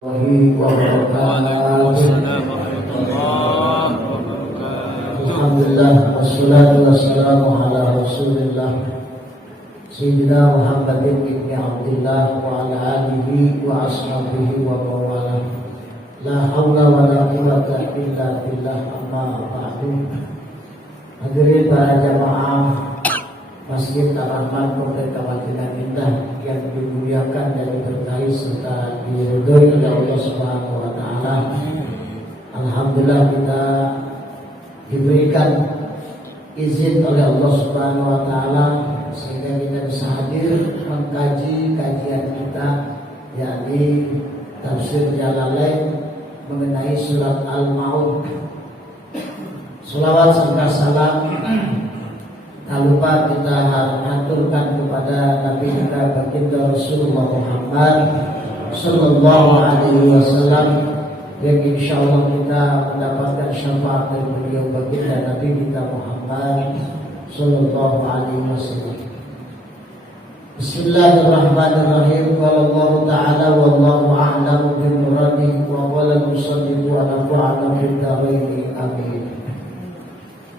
Alhamdulillah, wassalatu wassalamu ala rasulillah Sayyidina Muhammadin ibn Abdillah wa ala alihi wa ashabihi wa mawalah. La hawla wa la quwwata illa billah, amma ba'du. Hadirin para jamaah Masjid Ar-Rahman Kota Madinah Indah yang dimuliakan dan diberkahi serta diridhoi oleh Allah Subhanahu wa taala. Alhamdulillah kita diberikan izin oleh Allah Subhanahu wa taala sehingga kita bisa hadir mengkaji kajian kita, yakni tafsir Jalalain mengenai surat Al-Maun. Salawat serta salam tak lupa kita aturkan kepada Nabi kita baginda Rasulullah Muhammad Sallallahu Alaihi Wasallam yang insya Allah kita mendapatkan syafaat dari beliau baginda Nabi kita Muhammad Sallallahu Alaihi Wasallam. Bismillahirrahmanirrahim. Qala Allah Ta'ala wallahu a'lamu bi muradihi wa qala al-musannif wa nafa'ana fid dharain. Amin.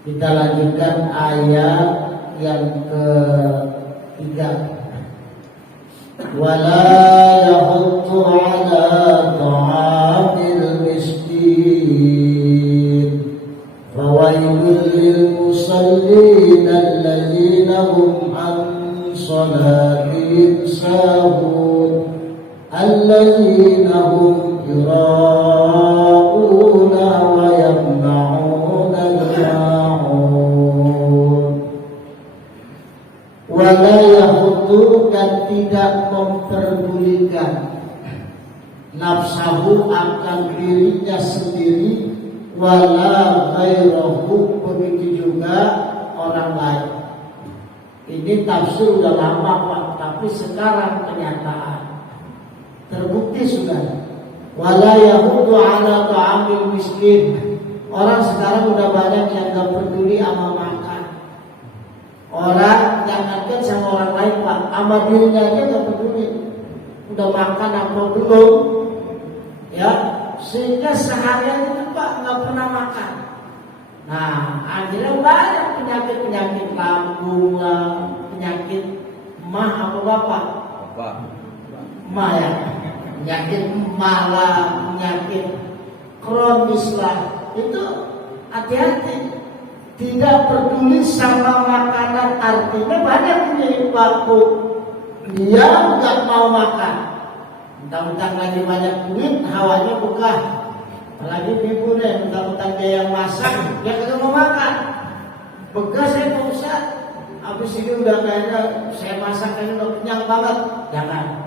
Kita lanjutkan ayat yang ketiga. Wala yahuddu ala ta'amil miskin fawailul lil musallin alladzina hum an salatihim sahun alladzina hum yura'una wa yamna'una wala yahudu dan tidak memperdulikan nafsahu akan dirinya sendiri, wala ghairahu, begitu juga orang lain. Ini tafsir udah lama Pak, tapi sekarang kenyataan terbukti sudah. Wala yahudu ala ta'amil miskin. Orang sekarang udah banyak yang gak peduli sama makan. Orang jangankan sama orang lain Pak, sama dirinya aja gak peduli udah makan apa belum, ya, sehingga seharian itu Pak gak pernah makan. Nah akhirnya banyak penyakit lambung, penyakit mah apa bapak? Mah ya, penyakit malah, penyakit kronis lah, itu hati-hati. Tidak peduli sama makanan, artinya banyak punya waktu dia nggak mau makan. Mentang-mentang lagi banyak duit, hawanya buka. Apalagi ibu deh, mentang-mentang dia yang masak, dia kagak mau makan. Begas saya Pak Ustaz, habis ini udah kayaknya saya masak kayaknya udah kenyang banget. Jangan.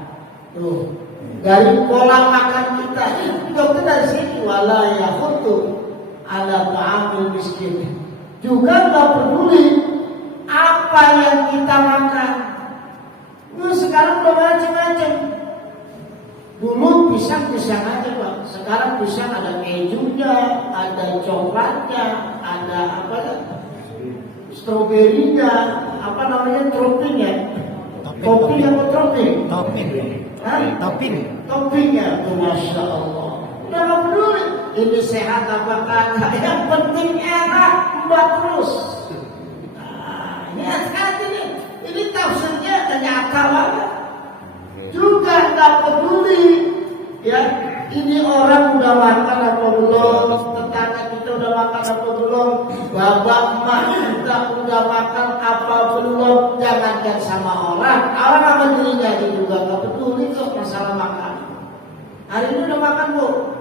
Tuh, dari pola makan kita itu dari sini. Wala yahudu ala ta'amil miskin. Juga nggak peduli apa yang kita makan. Sekarang udah macam-macam. Dulu pisang aja Pak. Sekarang pisang ada kejunya, ada coklatnya, ada apa ya? Stroberinya, apa namanya toppingnya? Topping apa topping? Toppingnya, tuh masya Allah. Udah nggak peduli. Ini sehat apa kagak? Yang penting enak, buat terus. Nah, hati-hati nih. Ini tafsirnya ternyata banget. Juga nggak peduli, ya. Ini orang udah makan apa belum? Tetangga kita udah makan apa belum? Bapak emak kita udah makan apa belum? Jangankan sama orang sama dirinya juga nggak peduli kok masalah makan. Hari ini udah makan Bu?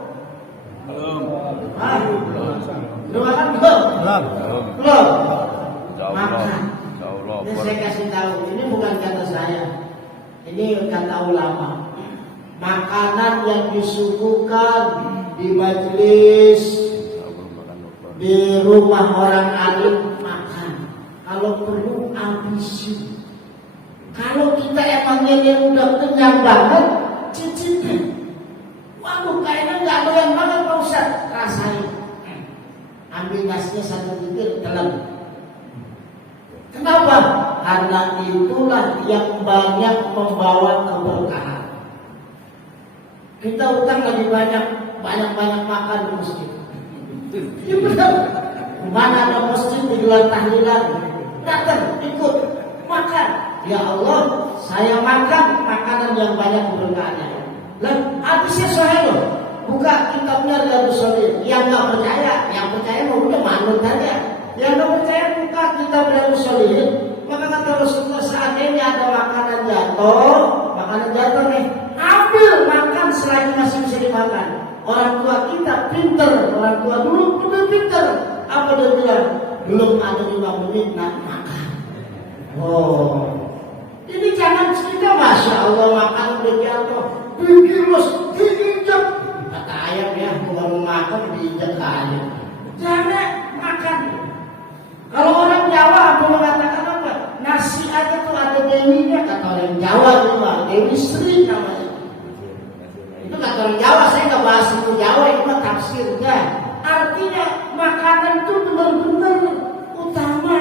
Belum. Belum makan belum? Belum. Makan. Ini saya kasih tahu, ini bukan kata saya, ini kata ulama. Makanan yang disuguhkan di majelis, di rumah orang alim makan. Kalau perlu habisin. Kalau kita emangnya yang udah kenyang banget, cicipin. Waduh, kayaknya nggak doyan banget Pak Ustaz. Rasain. Ambil gasnya satu butir, telan. Kenapa? Karena itulah yang banyak membawa keberkahan. Kita utang lagi banyak makan di masjid. Iya benar. Mana ada masjid digelar tahlilan, datang ikut makan. Ya Allah, saya makan makanan yang banyak keberkahannya. Dan habisnya sahih loh. Buka kitabnya Riyadhus Shalihin. Yang nggak percaya, yang percaya mau udah manut aja. Yang nggak percaya buka kitab Riyadhus Shalihin. Maka kata Rasulullah, seandainya ada makanan jatuh nih, ambil makan selagi masih bisa dimakan. Orang tua kita pinter, orang tua dulu pinter. Apa dia bilang? Belum ada 5 menit nak makan. Oh, ini jangan cerita Masya Allah makan udah jatuh, digilos, diinjak. Kata ayam ya, kalau makan diinjak ayam. Jangan makan. Kalau orang Jawa apa mengatakan apa? Nasi aja tuh ada dewinya, kata orang Jawa juga, Dewi Sri namanya. Itu kata orang Jawa, saya nggak bahas itu Jawa, itu mah tafsirnya. Artinya makanan itu benar-benar utama.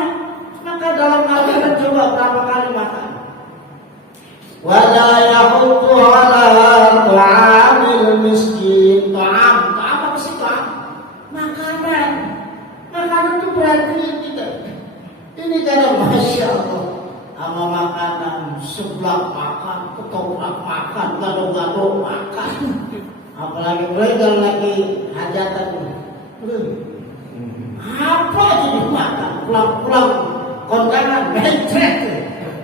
Maka dalam Al-Quran coba berapa kali makan. Wala yahuddu ala ta'amil miskin. Ta'am apa sih ta'am? Makanan. Makanan itu berarti kita. Ini kadang Masya Allah. Sama makanan seblak makan, ketoprak makan, gado-gado makan. Apalagi mereka lagi hajatan. Apa jadi makan? Pulang-pulang kondangan, mencret.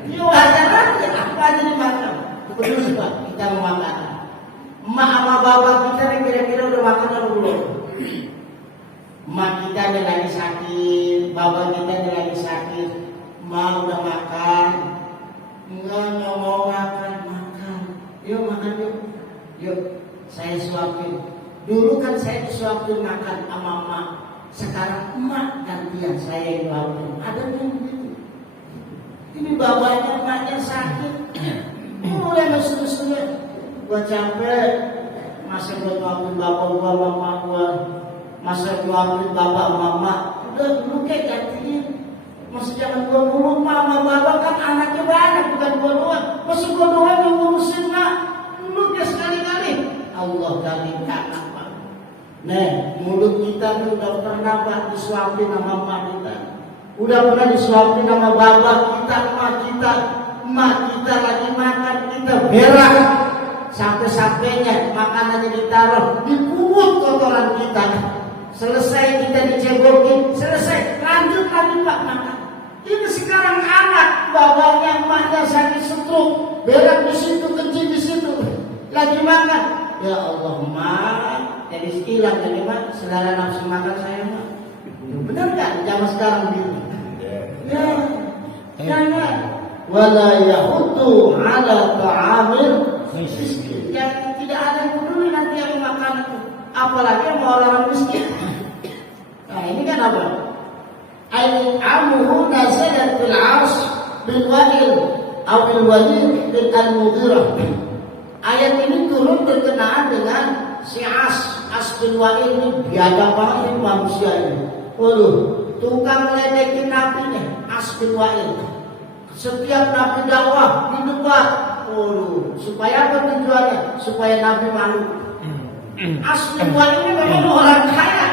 Ini hajatan apa jadi makan? Terus Pak, kita mau makan. Emak sama bapak kita kira-kira udah makan atau belum? Emak kita dia lagi sakit, bapak kita dia lagi sakit. Emak udah makan. Enggak mau makan. Yuk makan yuk. Yuk, saya suapin. Dulu kan saya disuapin makan sama emak. Sekarang emak gantian saya yang suapin. Ada yang begitu. Ini bapaknya emaknya sakit. Mulai mesra-mesra. Gua capek. Masa gua suapin bapak gua, mama gua. Masa suapin bapak mama. Udah dulu kayak gantiin. Masih jangan gua dulu, mama bapak kan anaknya banyak, bukan gua doang. Masih gua doang yang ngurusin mak. Lu dia sekali-kali. Allah dari kanan Pak. Nih, mulut kita tuh udah pernah Pak disuapin sama emak kita. Udah pernah disuapin sama bapak kita, emak kita lagi makan, kita berak. Sampai-sampainya makanannya ditaruh di pungut kotoran kita. Selesai kita dicebokin, selesai lanjut lagi Pak makan. Ini sekarang anak bapaknya emaknya sakit stroke, berak di situ, kencing di situ, lagi makan. Ya Allah mak, jadi hilang jadi mak, selera nafsu makan saya mak. Benar kan? Zaman sekarang gitu. Ya, jangan. Wala yahuddu ala ta'amil miskin. Yang tidak ada yang peduli nanti yang makan itu. Apalagi yang mau orang miskin. Nah ini kan apa? Al-amuhu nazalat bil 'ars bil wa'il atau bil walid bil al-mughirah. Ayat ini turun berkenaan dengan si As bin Wa'il ini biadab banget ini manusia ini. Waduh, tukang ledekin Nabi nih, As bin Wa'il. Setiap Nabi dakwah di depan. Waduh, supaya apa tujuannya? Supaya Nabi malu. As bin Wa'il ini memang orang kaya.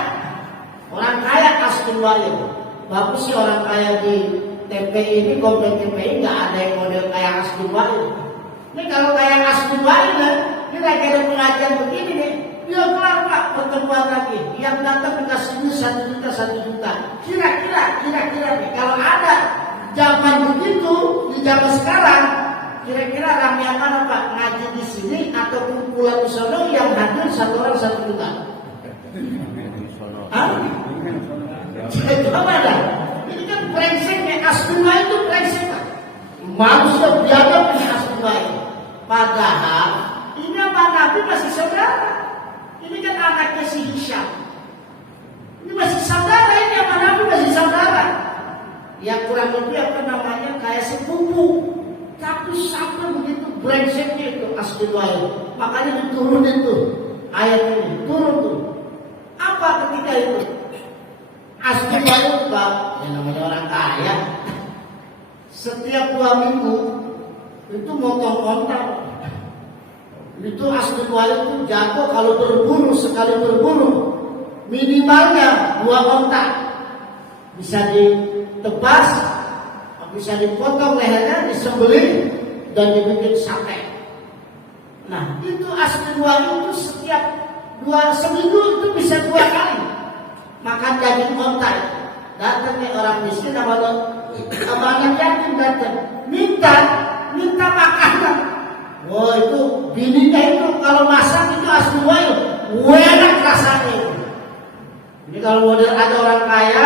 Orang kaya As bin Wa'il. Bagus sih orang kaya di TPI ini, komplek TPI nggak ada yang model kayak As bin Wa'il. Ini kalau kayak As bin Wa'il kan, ini lagi ada pengajian begini nih, dia kelar Pak pertemuan lagi, yang datang dikasih duit 1 juta. Kira-kira nih, kalau ada zaman begitu di zaman sekarang, kira-kira ramai mana Pak ngaji di sini atau kumpulan di sono yang hadir 1 orang 1 juta? Hah? Coba dah. Ini kan brengseknya As bin Wa'il itu brengsek Pak. Manusia biadab ini As bin Wa'il. Padahal ini sama Nabi masih saudara. Ini kan anaknya si Hisham. Ini masih saudara, ini sama Nabi masih saudara. Yang kurang lebih apa namanya kayak sepupu. Tapi sampai begitu brengseknya itu As bin Wa'il. Makanya diturunin tuh ayat ini, turun tuh. Apa ketika itu? As bin Wa'il Pak, yang namanya orang kaya, setiap 2 minggu itu motong onta. 5 Itu asli wali itu jago kalau berburu, sekali berburu minimalnya 2 ontak. Bisa ditebas, bisa dipotong lehernya, disembelih dan dibikin sate. Nah, itu asli wali itu setiap seminggu itu bisa 2 kali makan daging ontak. Datang nih orang miskin sama anak yatim datang minta makanan. Wah, itu bininya itu kalau masak itu asli wali, enak rasanya itu. Ini kalau model ada orang kaya,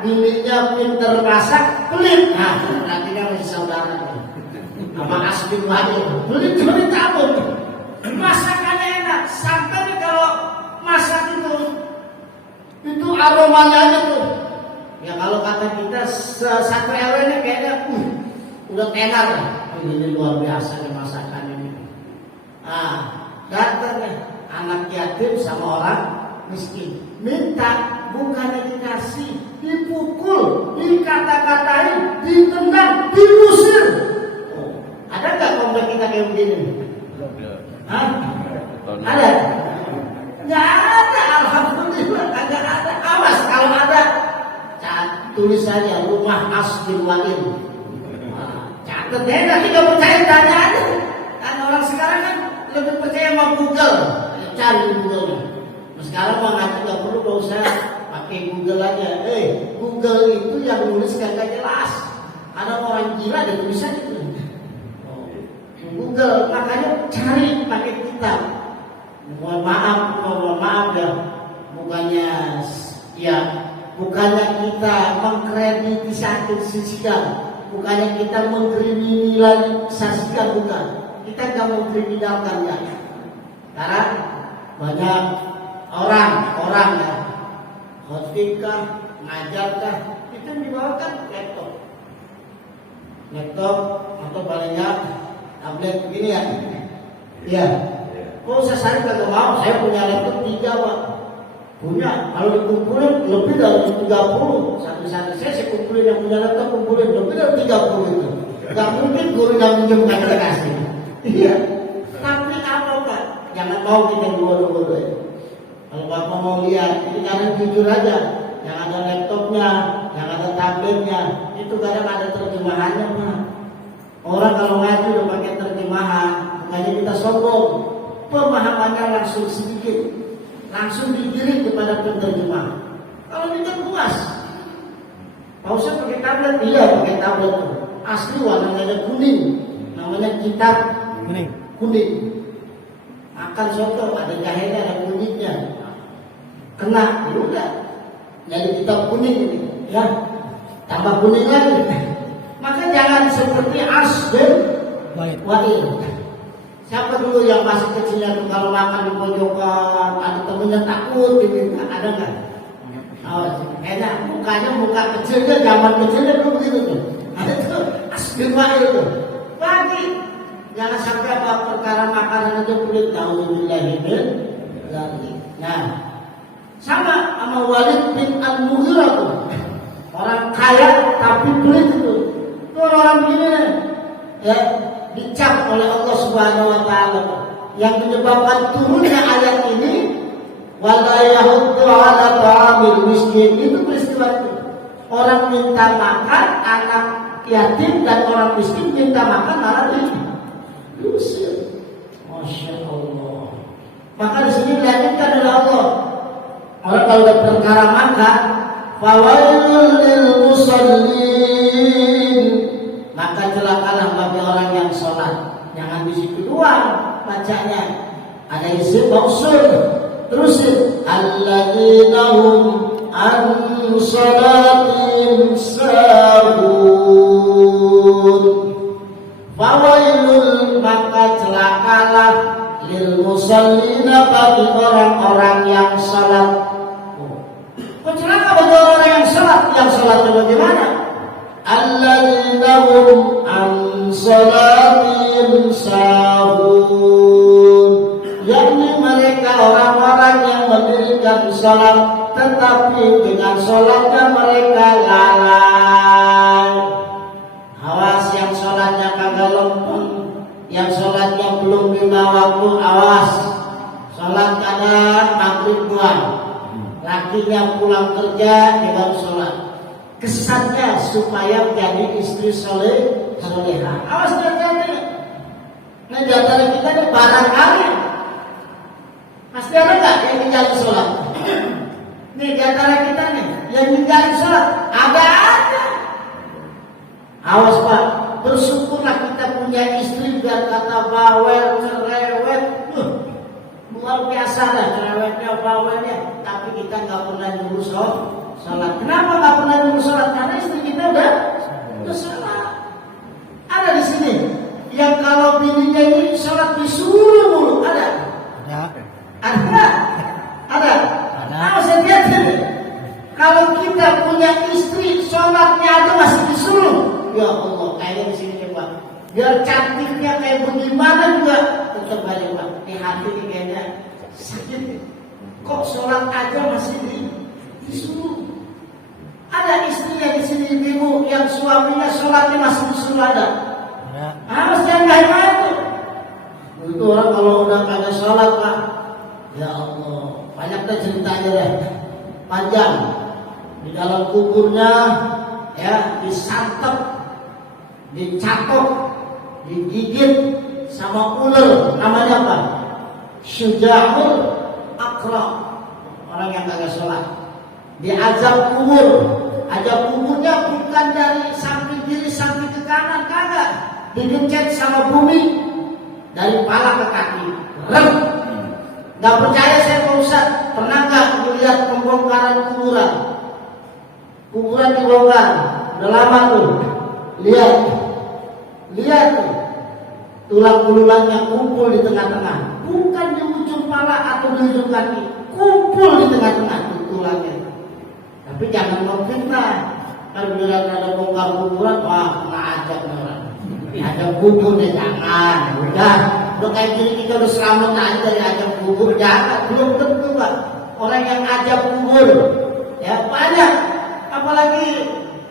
bininya pinter masak, pelit. Nah, berarti kan masih saudara. Sama asli wali, pelit tabur. Masakannya enak, sampai kalau masak itu aromanya aja tuh. Ya kalau kata kita satu RW ini kayaknya udah tenar lah. Ini luar biasa nih masakan ini. Datang anak yatim sama orang miskin, minta, bukannya dikasih, dipukul, dikata-katain, ditendang, diusir. Ada nggak komplek kita kayak begini? Ada? Nggak ada, alhamdulillah nggak ada. Awas kalau ada, tulis saja rumah asli wali. Catat deh, nanti nggak percaya tanya aja. Kan orang sekarang kan lebih percaya sama Google, cari Google. Sekarang mau ngaji nggak perlu, nggak usah pakai Google aja. Google itu yang nulis kagak jelas. Ada orang gila dan tulisan itu. Google, makanya cari pakai kitab. Mohon maaf ya, bukannya kita mengkriminalisasikan, bukannya kita mengkriminalisasikan, bukan. Kita nggak mengkriminalkan ya. Karena banyak orang ya, khotibkah, ngajarkah, itu dibawakan laptop atau palingnya tablet begini ya. Iya. Oh, saya nggak mau, saya punya laptop 3 Pak. Punya, kalau dikumpulin lebih dari 30. Satu-satu saya kumpulin yang punya laptop, kumpulin lebih dari 30 itu. Gak mungkin guru yang minjem kita kasih. Iya. Tapi apa Pak? Jangan mau kita dua-dua ya. Kalau Bapak mau lihat, ini kadang jujur aja. Yang ada laptopnya, yang ada tabletnya, itu kadang ada terjemahannya Pak. Orang kalau ngaji udah pakai terjemahan, bukannya kita sombong. Pemahamannya langsung sedikit, langsung digiring kepada penerjemah. Kalau kita puas, pausnya pakai tablet, iya pakai tablet. Asli warnanya kuning, namanya kitab kuning. Makan soto ada jahenya, ada kuningnya. Kena, ya udah. Jadi kitab kuning ini, ya tambah kuning lagi. Maka jangan seperti asbel wa'il. Siapa dulu yang masih kecilnya tuh kalau makan di pojokan, ada temennya takut gitu, ada nggak? Kayaknya muka kecilnya, zaman kecilnya dulu begitu tuh. Ada tuh asbel wa'il tuh. Bagi jangan sampai apa perkara makanan itu kulit nauzubillahi. Nah, sama Walid bin Al-Mughirah tuh. Orang kaya tapi pelit itu. Itu orang begini ya, dicap oleh Allah Subhanahu wa taala. Yang menyebabkan turunnya ayat ini wala yahuddu ala ta'amil miskin, itu peristiwa itu. Orang minta makan anak yatim dan orang miskin minta makan malah diusir. Masya Allah. Maka di sini dilanjutkan oleh Allah. Orang kalau ada perkara makan, fawailul lil musallin, maka celakalah bagi orang yang sholat. Jangan di situ doang bacanya, ada isim mausul. Terus alladzina hum an sholatin sahun. Fawailul, maka celakalah lil musallina, bagi orang-orang yang sholat. Celaka bagi orang yang sholat. Yang sholatnya bagaimana? Alladzina hum an sholatin sahun, yakni mereka orang-orang yang mendirikan sholat tetapi dengan sholatnya mereka lalai. Awas yang sholatnya kagak lempeng, yang sholatnya sebelum 5 waktu awas. Sholat kadang maghrib buang. Lakinya pulang kerja dia baru sholat. Kesannya supaya menjadi istri soleha. Awas hati-hati. Nah di antara kita ini barangkali pasti ada nggak yang ninggalin sholat? Nih di antara kita nih yang ninggalin sholat ada aja. Awas Pak, bersyukurlah kita punya istri dan kata bawel, cerewet, luar biasa lah cerewetnya, bawelnya. Tapi kita nggak pernah nyuruh sholat. Kenapa nggak pernah nyuruh sholat? Karena istri kita udah sholat. Ada di sini yang kalau bininya ini sholat disuruh mulu, ada? Ada. Nah, saya lihat sini. Kalau kita punya istri sholatnya aja masih disuruh, ya Allah, kayaknya di sini nih Pak. Biar cantiknya kayak bagaimana juga tetap aja Pak. Di hati ini kayaknya sakit. Kok sholat aja masih disuruh? Ada istrinya di sini ibu yang suaminya sholatnya masih disuruh ada. Harus jangan kayak itu. Itu orang kalau udah kagak sholat Pak, ya Allah, banyak deh ceritanya deh, panjang. Di dalam kuburnya ya disantep, dicatok, digigit sama ular, namanya apa? Syuja'ul Aqra, orang yang kagak sholat. Diazab kubur, azab kuburnya bukan dari samping kiri samping ke kanan, kagak. Digencet sama bumi dari kepala ke kaki. Gak percaya saya Pak Ustaz, pernah gak melihat pembongkaran kuburan? Kuburan dibongkar, udah lama tuh. Lihat tuh, tulang belulangnya kumpul di tengah-tengah, bukan di ujung pala atau di ujung kaki, kumpul di tengah-tengah tuh tulangnya. Tapi jangan memfitnah. Kalau bilang ada bongkar kuburan, wah kena ajab orang. Ada kubur deh, jangan. Udah kayak gini kita udah selamat aja dari ajab kubur, jangan. Belum tentu Pak. Orang yang ajab kubur, ya banyak. Apalagi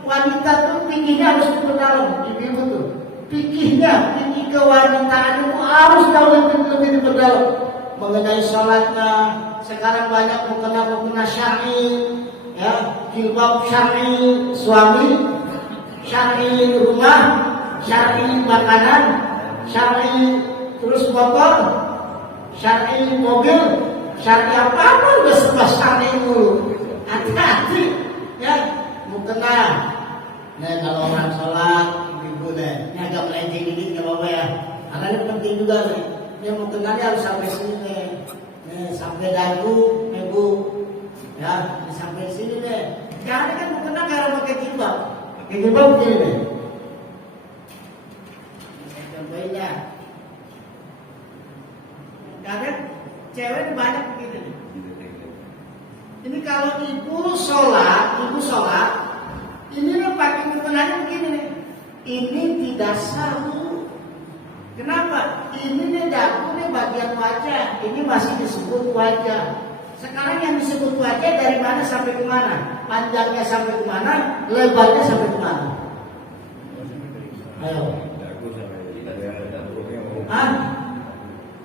wanita tuh pikirnya harus diperdalam, ibu tuh. Pikirnya, pikir kewanitaan itu harus jauh lebih diperdalam. Mengenai sholatnya, sekarang banyak mukena syar'i, ya, jilbab syar'i suami, syar'i rumah, syar'i makanan, syar'i terus motor, syar'i mobil, syar'i apa-apa udah serba syar'i dulu. Hati-hati ya, mukena. Nah kalau orang sholat, ibu deh, ini agak melenceng dikit nggak apa-apa ya, karena ini penting juga nih. Dia mukenanya harus sampai sini nih, sampai dagu, ibu, ya, sampai sini deh. Jangan kan mukena karena pakai jilbab begini nih. Contohnya ya. Karena cewek banyak begitu nih. Ini kalau ibu sholat, ini nih pakai mukenanya begini nih. Ini tidak sah. Kenapa? Ini nih dagu nih bagian wajah, ini masih disebut wajah. Sekarang yang disebut wajah dari mana sampai ke mana? Panjangnya sampai ke mana? Lebarnya sampai ke mana? Ayo.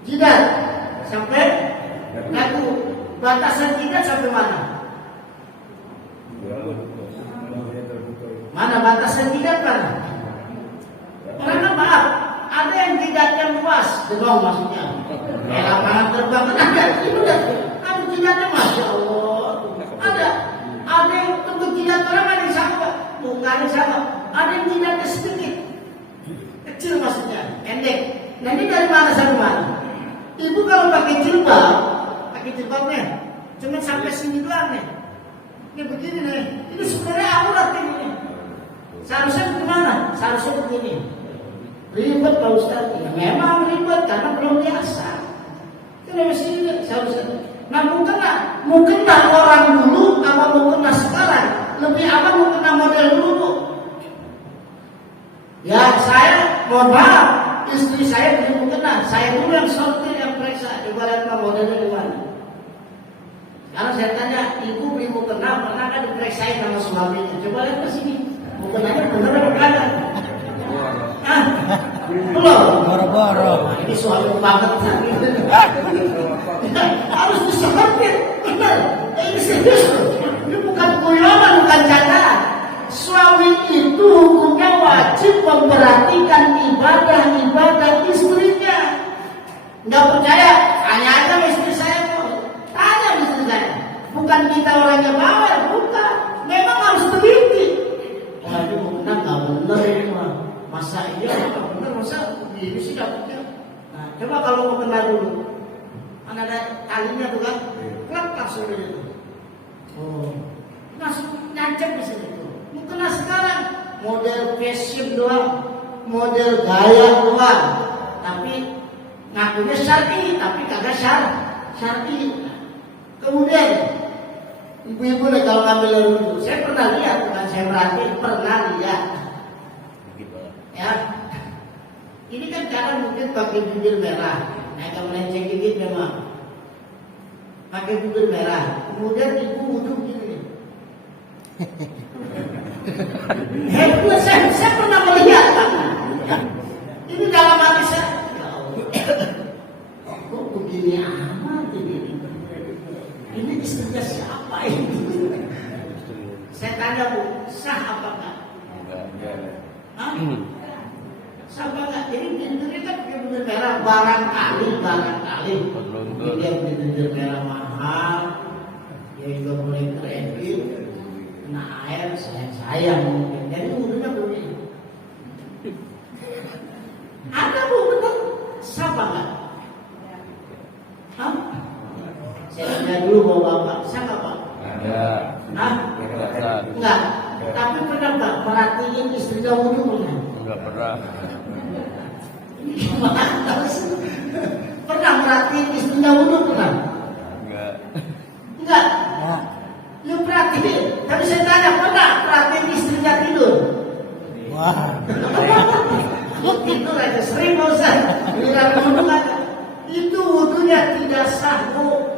Jidat sampai dagu. Batasan jidat sampai mana? Mana batasan jidat mana? Karena maaf, ada yang jidatnya luas, denong maksudnya. Lapangan terbang ada, itu udah. Tapi jidatnya masya Allah. Ada yang bentuk jidat orang ada yang sama, mukanya sama. Ada yang jidatnya sedikit, kecil maksudnya, pendek. Nah ini dari mana sampai mana? Ibu kalau pakai jilbabnya cuma sampai sini doang nih. Ini begini nih. Ini sebenarnya aurat ini. Seharusnya bagaimana? Seharusnya begini. Ribet Pak Ustaz. Ya memang ribet karena belum biasa. Kenapa sini seharusnya? Nah mungkin orang dulu apa mungkin sekarang lebih apa mungkin model dulu. Ya saya mohon maaf, istri saya belum mukena. Saya dulu yang sortir, yang periksa. Coba lihat Pak modelnya di mana. Sekarang saya tanya, ibu beli mukena pernah kan diperiksain sama suaminya? Coba lihat ke sini, mukenanya benar apa kagak? belum? Boro-boro. Nah, ini soal banget. Harus disebutin, benar. Ini serius. Ini bukan guyonan, bukan candaan. Suami itu hukumnya wajib memperhatikan ibadah istrinya. Nggak percaya? Tanya aja sama istri saya tuh. Tanya sama istri saya. Bukan kita orangnya bawel, bukan. Memang harus teliti. Waduh, benar nggak benar ini mah. Masa iya nggak benar, masa ini sih dapetnya. Nah, coba kalau mau kena dulu. Mana ada talinya tuh kan? Klap langsung itu. Oh, langsung nancep di sini tuh. Mau kena sekarang model fashion doang, model gaya doang. Tapi ngakunya syar'i, tapi kagak syar'i. Kemudian ibu-ibu nih kalau ngambil dulu, saya pernah lihat, bukan saya berarti pernah lihat. Ya, ini kan kadang mungkin pakai bibir merah, nah kalau melenceng gigit memang pakai bibir merah. Kemudian ibu wudhu gini. Saya pernah melihat kan? Ini dalam hati saya. Kok begini amat ini? Ini istrinya siapa ini? Saya tanya Bu, sah apa enggak? Hah? Sah apa enggak? Jadi bibirnya kan pakai bibir merah, barangkali. Dia beli bibir merah mahal, dia juga mulai kredit, kena air sayang mungkin. Jadi wudhunya begini. Ada Bu, betul? Sah apa enggak? Hah? Saya tanya dulu bapak, sah nggak Pak? Ya. Hah? Enggak. Tapi pernah nggak perhatiin istrinya wudhu pernah? Enggak pernah. Pernah perhatiin istrinya wudhu pernah? Enggak. Lu perhatiin. Tapi saya tanya pernah perhatiin istrinya tidur? Wah. Tidur aja sering bosan. Itu wudhunya tidak sah Bu.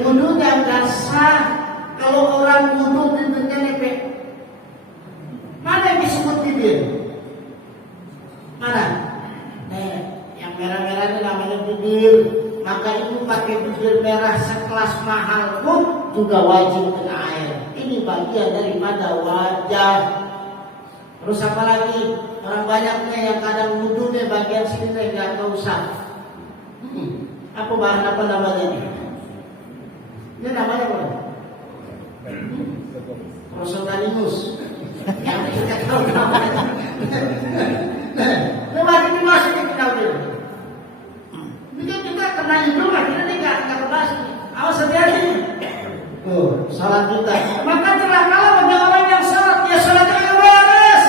Wudhunya nggak sah. Kalau orang wudhu bibirnya nepek, mana yang disebut bibir? Mana? Yang merah-merah ini namanya bibir. Maka ibu pakai bibir merah sekelas mahal pun juga wajib kena air. Ini bagian daripada wajah. Terus apa lagi? Orang banyaknya yang kadang wudhu nih bagian sini nih nggak usah. Apa bahan apa namanya ini? Ini namanya apa? Prosotanimus. Yang kita tahu namanya. Memang ini masih kita tahu dia. Ini kita kena hidung akhirnya ini nggak kebas. Awas hati-hati. Tuh, salat kita. Maka celakalah bagi orang yang salat, dia salatnya nggak beres.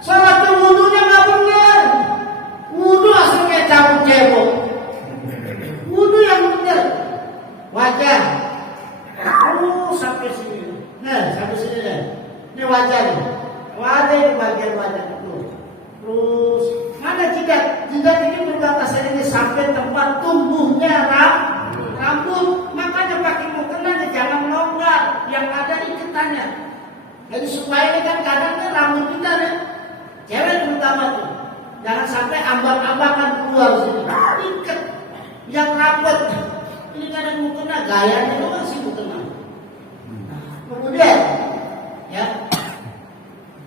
Salatnya wudhunya nggak benar. Wudhu asal kayak cabut cebok. Wudhu yang benar. Wajah. Sampai sini. Nah, sampai sini deh. Ini wajah nih. Wajah ini bagian wajah itu. Terus mana jidat? Jidat ini berbatasan ini sampai tempat tumbuhnya rambut. Makanya pakai mukena jangan longgar. Yang ada iketannya. Jadi supaya ini kan kadangnya rambut kita nih. Cewek terutama tuh. Jangan sampai ambang-ambangan keluar sini. Ikat. Yang rapat. Ini kadang mukena gayanya itu masih mukena. Kemudian, ya,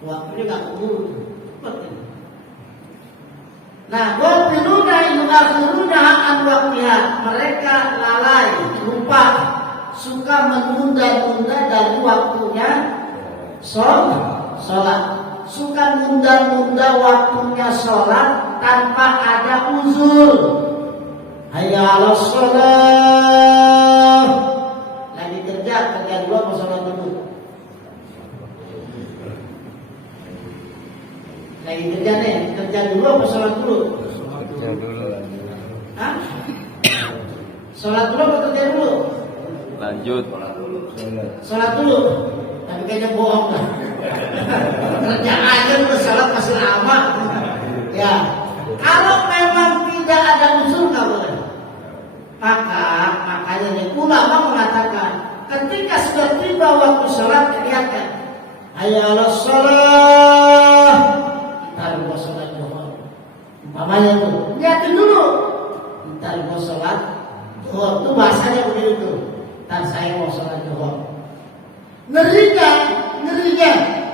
waktunya nggak keburu. Nah, wafiluna yuakhiruna an waqtiha. Mereka lalai, lupa, suka menunda-nunda dari waktunya sholat. Suka nunda-nunda waktunya sholat tanpa ada uzur. Hayya 'alas shalah. Lagi kerja dulu apa sholat dulu? Lagi kerja nih, kerja dulu apa sholat dulu? Kerja dulu. Hah? Sholat dulu apa kerja dulu? Lanjut. Sholat dulu. Tapi kayaknya bohong lah. Kerja aja dulu, sholat masih lama. Ya, kalau memang tidak ada usul nggak boleh. Makanya nih ulama mengatakan ketika sudah tiba waktu sholat teriakkan hayya 'alas shalah. Kita lupa sholat duha Mamanya tuh, niatin dulu. Ntar mau sholat zuhur, itu bahasanya begitu. Ntar saya mau sholat zuhur. Ngerinya,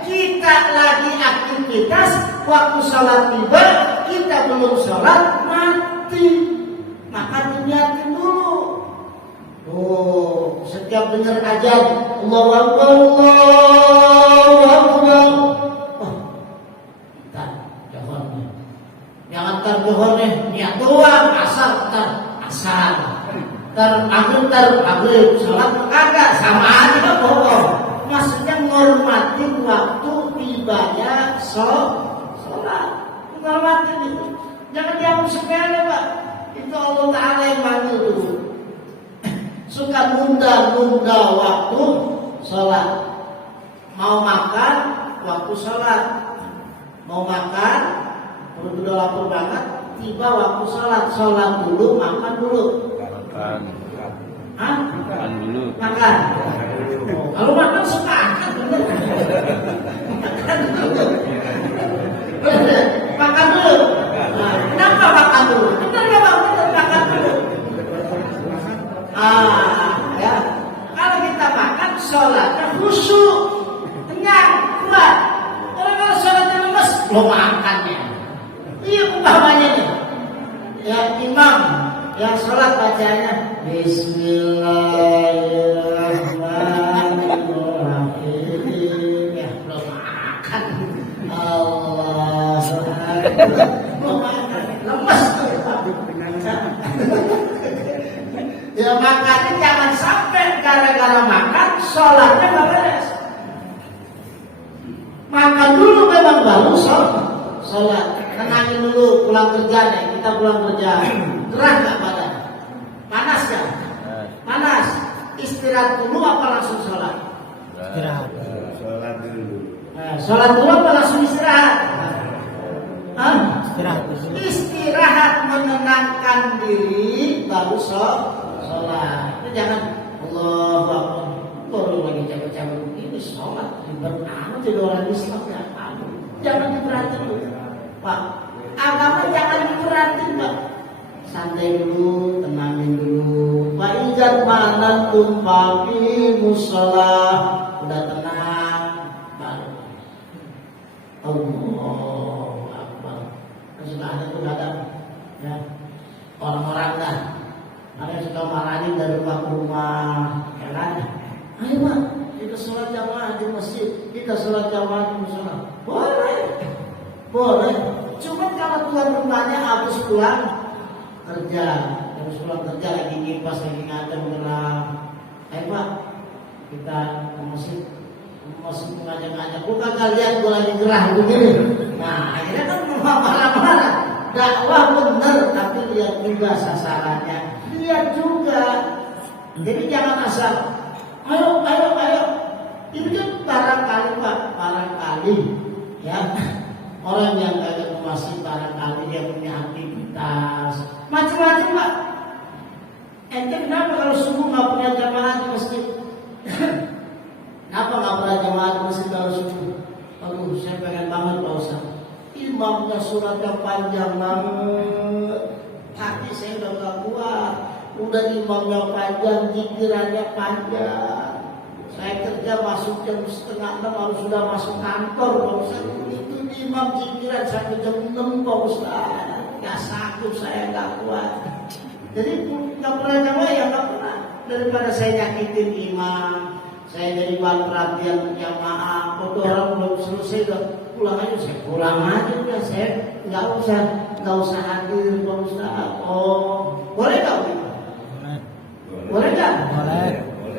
kita lagi aktivitas, waktu sholat tiba, kita belum sholat, mati. Maka diniatin dulu. Oh, setiap dengar azan, Allahu Akbar, Allahu Akbar. Oh, kita zuhurnya. Jangan ntar zuhurnya niat doang, asar, ntar maghrib, sholat kagak, sama aja bohong. Maksudnya menghormati waktu tibanya sholat, menghormati itu. Jangan dianggap sepele, Pak. Itu Allah Ta'ala yang manggil dulu. Suka nunda waktu sholat. Mau makan waktu sholat. Mau makan, perut udah lapar banget, tiba waktu sholat dulu, makan dulu. Makan dulu. Makan. Oh, kalau makan sepakat bener. Makan dulu. Nah, kenapa makan dulu? Bener ya Bang, bener makan dulu. Ya. Kalau kita makan, sholatnya khusyuk, kenyang, kuat. Kalau sholatnya lemes, belum makannya. Iya umpamanya nih. Ya imam yang sholat bacanya Bismillahirrahmanirrahim. Ya belum makan. Allahu Akbar. Belum makan. Lemes tuh. Ya makanya jangan sampai gara-gara makan sholatnya nggak beres. Makan dulu memang baru sholat. Tenangin dulu pulang kerja nih. Kita pulang kerja. Gerah nggak badan? Panas kan? Panas. Istirahat dulu apa langsung sholat? Istirahat. Sholat dulu. Sholat dulu apa langsung istirahat? Istirahat. Istirahat menenangkan diri baru sholat. Itu jangan Allahu Akbar. Baru lagi capek-capek begini sholat. Ribet amat jadi orang Islam ya. Jangan diperhatiin dulu, Pak. Agama jangan diperhatiin, Pak. Santai dulu, tenangin dulu. Pak Ijat mana tumpapi musola, udah tenang, baru. Allahu Akbar. Sudah ada tuh datang, ya orang-orang dah. Ada yang suka marahin dari rumah ke rumah, ya kan? Ayo Pak, kita sholat jamaah di masjid, kita sholat jamaah di musola. Boleh. Cuma kalau tuan rumahnya habis pulang kerja lagi ngipas lagi ngadem gerak. Ayo Pak, kita ke masjid mengajak-ngajak. Bukan kalian gue lagi gerah begini. Nah akhirnya kan marah-marah. Dakwah benar, tapi lihat juga sasarannya. Lihat juga. Jadi jangan asal ayo. Itu kan barangkali Pak, ya. Orang yang kagak ke masjid barangkali dia punya aktivitas macam-macam Pak. Ente kenapa kalau subuh nggak punya jamaah di masjid? Kenapa nggak pernah jamaah di masjid kalau subuh? Aduh, saya pengen banget Pak Ustaz. Imamnya suratnya panjang banget, hati saya udah nggak kuat. Udah imamnya panjang, jikirannya panjang. Saya kerja masuk jam 5:30 harus sudah masuk kantor Pak Ustaz. Itu imam jikiran sampai jam 6 Pak Ustaz. Gak sanggup saya, gak kuat. Jadi gak pernah jamaah ya gak pernah. Daripada saya nyakitin imam, saya jadi bahan perhatian jamaah. Kalau orang belum selesai udah pulang aja, saya pulang aja udah. Saya gak usah hadir Pak Ustaz. Oh, boleh gak begitu? Boleh gak?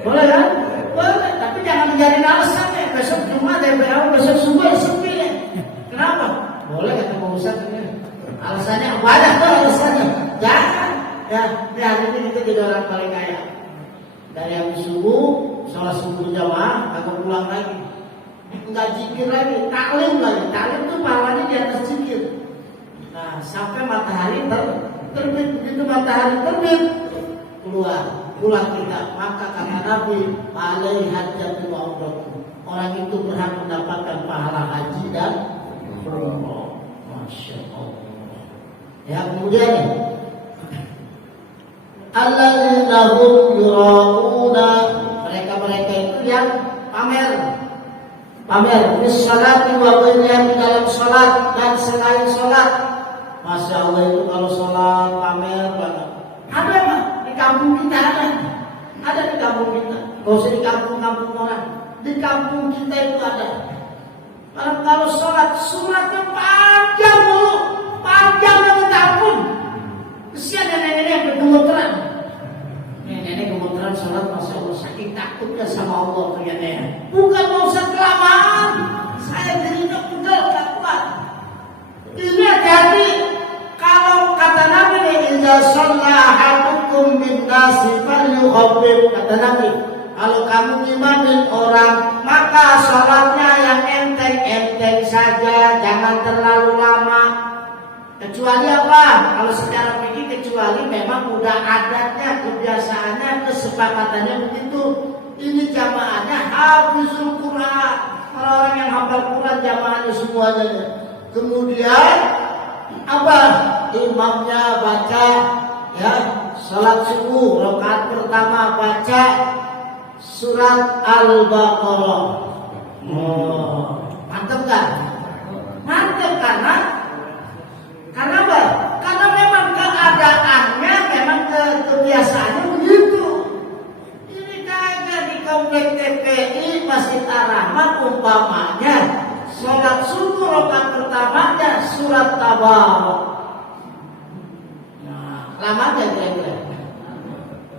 Boleh kan? Boleh, tapi jangan menjadi alasan ya. Besok Jumat ya, besok subuh ya sepi ya. Kenapa? Boleh kata Pak Ustaz ini. Alasannya banyak tuh alasannya. Jangan. Ya, hari ini kita jadi orang paling kaya. Dari habis subuh, sholat subuh jamaah, agak pulang lagi. Enggak zikir lagi, taklim lagi. Taklim tuh pahalanya di atas zikir. Nah, sampai matahari terbit. Begitu matahari terbit, pulang kita. Maka kata Nabi, alaihi hajjatul umrah. Orang itu berhak mendapatkan pahala haji dan umrah. Masya Allah. Ya, kemudian alladzina hum yura'una, mereka-mereka itu yang pamer bis salati wa ghairiha, di dalam salat dan selain salat. Masya Allah, itu kalau salat pamer banget. Ada Pak, di kampung kita ada di kampung kita. Gak usah di kampung-kampung orang, di kampung kita itu ada. Kalau sholat, suratnya panjang dulu, panjang dan minta ampun. Kesian nenek-nenek bergemeteran. Nenek gemeteran sholat, Masya Allah, saking takutnya sama Allah ternyata. Bukan mau usah kelamaan, saya dirinya pegel, gak kuat. Ini hati-hati. Kalau kata Nabi ini, idza shalla ahadukum bin nasi falyukhaffif, kata Nabi, kalau kamu ngimamin orang, maka sholatnya yang enteng-enteng saja, jangan terlalu lama. Kecuali apa? Kalau secara fikih, kecuali memang udah adatnya, kebiasaannya, kesepakatannya begitu. Ini jamaahnya hafizul Quran, orang-orang yang hafal Quran jamaahnya semuanya. Kemudian apa? Imamnya baca ya salat subuh rakaat pertama baca surat Al-Baqarah. Mantap kan? Mantap karena apa? Karena memang keadaannya, memang kebiasaannya begitu. Ini kagak di komplek TPI Masjid Ar-Rahmat umpamanya sholat subuh rakaat pertamanya surat Tabarak. Nah, lama aja kira-kira.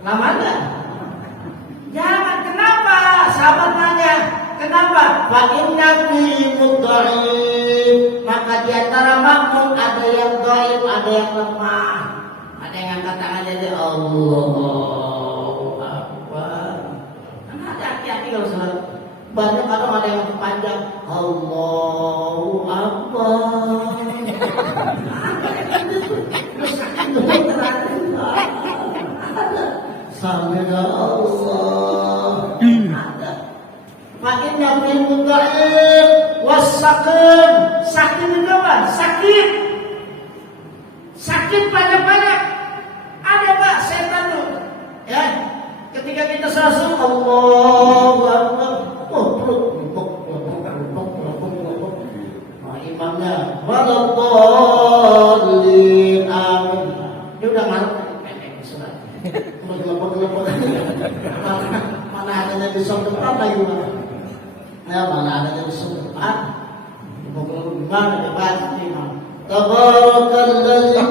Lama aja. Jangan, kenapa? Sahabat nanya, kenapa? Fa inna fi mudha'if. Maka di antara makmum ada yang dhaif, ada yang lemah. Ada yang angkat tangan jadi Allahu Akbar. Kan hati-hati kalau sholat. Banyak kadang ada yang panjang Allahu Akbar. Sampai Allah. Makin yang mudha'if wasaqim. Sakit itu apa? Sakit. Sakit banyak-banyak. Ada Pak setan tuh. Ya. Ketika kita sholat Allahu Akbar. Imamnya waladhdallin amin. Dia udah ngarep surat. Gelepek-gelepek. Mana adanya di soal depan lagi mana? Ya mana adanya di soal depan. Gimana depan imam? Tabarakalladzi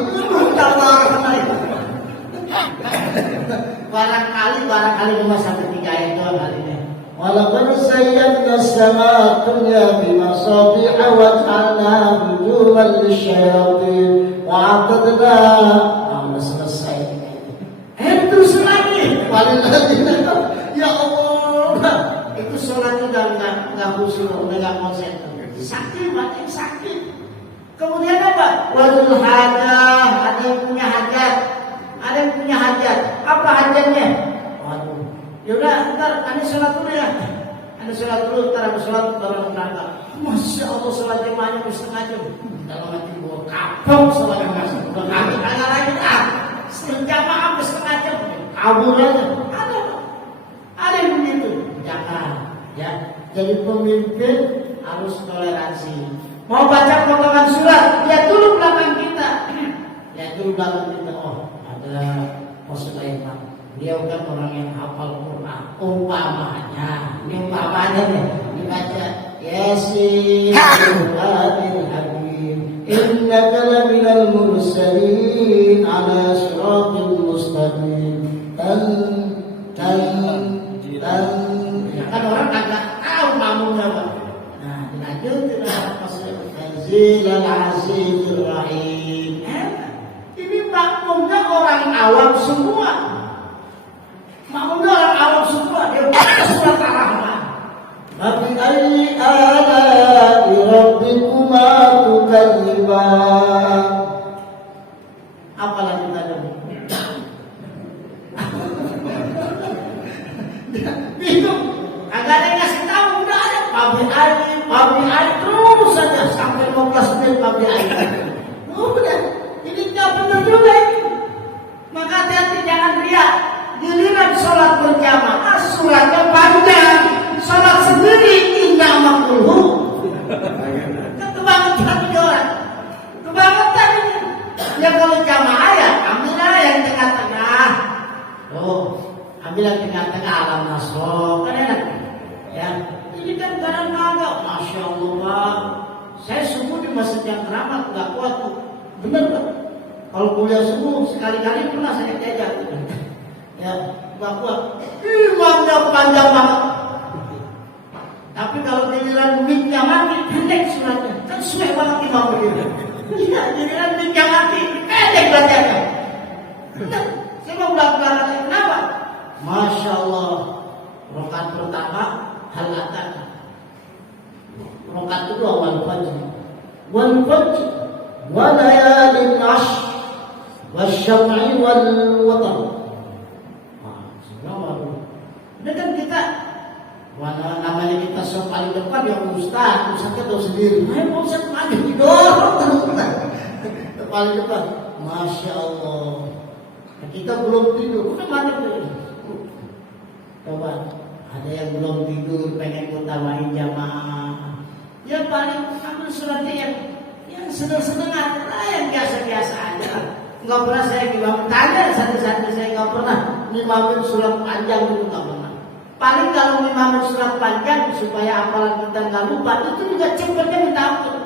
barangkali cuma sampai 3 ayat doang kali ini. Walaqad zayyana as-samaa'a dunya bimasabiha wa ja'alnaha rujuman lisyayatin wa a'tadna selesai. Terus lagi walilladzina ya Allah. Itu salat udah enggak khusyuk, udah enggak konsen. Sakit, makin sakit. Kemudian apa? Wajul hajah, ada yang punya hajat. Ada yang punya hajat. Apa hajatnya? Waduh. Yaudah, ntar ane sholat dulu ya. Ane sholat dulu, ntar aku sholat baru berangkat. Masya Allah, sholat jemaahnya setengah jam. Dalam hati gua kapok sholat jemaah. Gua kagak lagi setengah jamaah setengah jam. Kabur aja. Ada yang begitu. Jangan, ya. Jadi pemimpin harus toleransi. Mau baca potongan surat, lihat dulu belakang kita. Lihat dulu belakang kita. Oh, ada Mas Sulaiman. Dia kan orang yang hafal Quran. Umpamanya nih dibaca Yasin Qur'anil Hakim innaka laminal mursalin ala siratil mustaqim kan orang kagak tahu makmumnya apa. Nah, dilanjutin Tanzilal Azizir Rahim. Ini makmumnya orang awam semua. Makmumnya orang awam semua. Dia baca surat Ar-Rahman. Nabi ayyi ala'i rabbikuma tukadziban. Apa lagi tadi? Bingung. Kagak ada yang ngasih tahu, udah ada Pabi Ali terus saja sampai 15 menit Pabi Ali. Udah, ini jam sholat berjamaah suratnya panjang, sholat sendiri indah makruh. Kebangetan ini orang, kebangetan ini. Ya kalau jamaah ya ambillah yang tengah-tengah. Oh, ambil yang tengah-tengah alam nasroh kan enak. Ya, ini kan kadang-kadang, masya Allah, saya subuh di masjid yang keramat nggak kuat tuh, bener Pak. Kalau kuliah subuh sekali-kali pernah saya jajak, ya nggak kuat. Imamnya panjang banget. Tapi kalau giliran mic-nya mati, pendek suratnya, kan suwe banget imam begitu. Iya, giliran mic-nya mati, pendek bacanya. Saya mau belakang kenapa? Masya Allah, rakaat pertama hal ataka, rakaat kedua wal fajr wa layalin ashr wasyam'i wal watar. Ini kan kita, mana namanya kita paling depan yang ustaznya tahu sendiri. Mau ustaz maju didorong paling depan. Masya Allah, kita belum tidur, udah mantap tuh. Coba, ada yang belum tidur pengen utamain jamaah, ya paling ambil suratnya yang sedang-sedang aja, yang biasa-biasa aja. Nggak pernah saya imam tanya satu-satu, saya nggak pernah imamin surat panjang itu, nggak pernah. Paling kalau imamin surat panjang supaya hafalan kita nggak lupa, itu juga cepatnya minta ampun.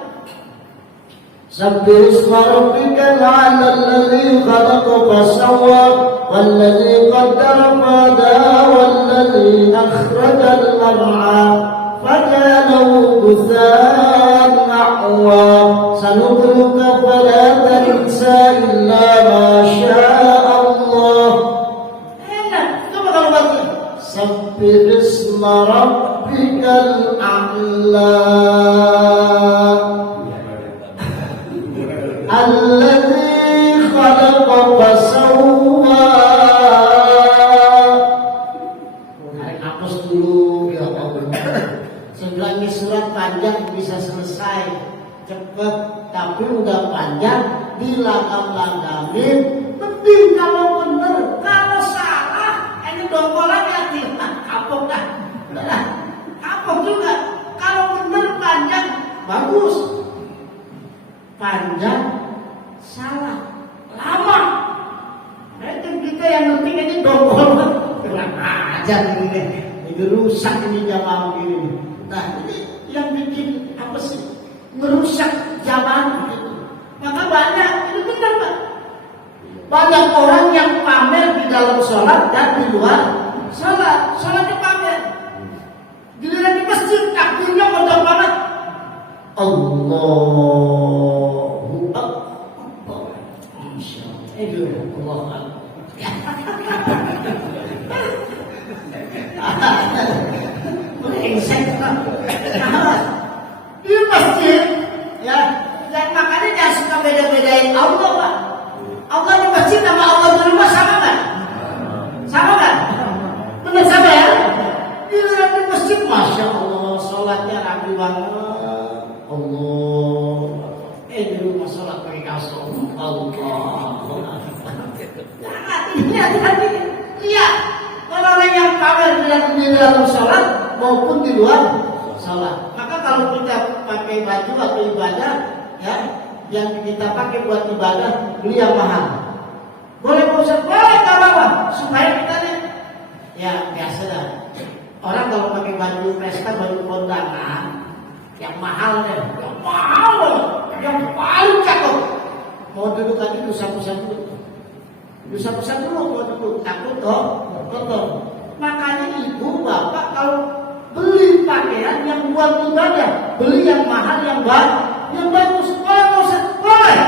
Sabbih isma rabbikal a'la alladzi khalaqa fasawwa walladzi qaddara fahada walladzi akhrajal mar'a faja'alahu ghutha'an ahwa sanuqri'uka fala tansa illa ma syaa Allah. Enak, coba kalau baca sabbih isma rabbikal a'la alladzi khalaqa fasawwa. Tarik nafas dulu ya Allah. Sebelum surat panjang bisa selesai cepat, tapi udah panjang dilanggang-langgangin. Penting kalau bener, kalau salah ini dongkolannya kapok dah. Kapok juga. Kalau bener panjang bagus, panjang salah lama. Nah itu kita yang penting ini dongkol, kurang ajar ini rusak ini jamaah ini. Nah ini yang bikin apa sih, merusak jamaah gitu. Maka banyak, itu benar Pak, banyak orang yang pamer di dalam sholat dan di luar sholat. Sholatnya pamer, giliran di masjid takbirnya kotor banget. Allahu Akbar. Insyaallah. Brengsek. Di masjid ya, dan makanya jangan suka beda-bedain Allah Pak. Allah di masjid sama Allah di rumah sama kan? Sama kan? Benar sama ya? Di masjid Masya Allah sholatnya rapi banget. Allah, di rumah sholat pakai kasut. Allah, hati-hati. Lihat, orang yang pamer di dalam sholat maupun di luar sholat. Maka kalau kita pakai baju atau ibadah, ya, yang kita pakai buat ibadah, beli yang mahal. Boleh Ustaz? Boleh, nggak apa-apa. Supaya kita nih, ya biasa dah. Orang kalau pakai baju pesta, baju kondangan, yang mahal deh, yang paling cakep. Mau duduk tadi pusat-pusat dulu, mau duduk takut kotor. Makanya ibu bapak kalau beli pakaian yang buat ibadah, beli yang mahal, yang bagus. Boleh.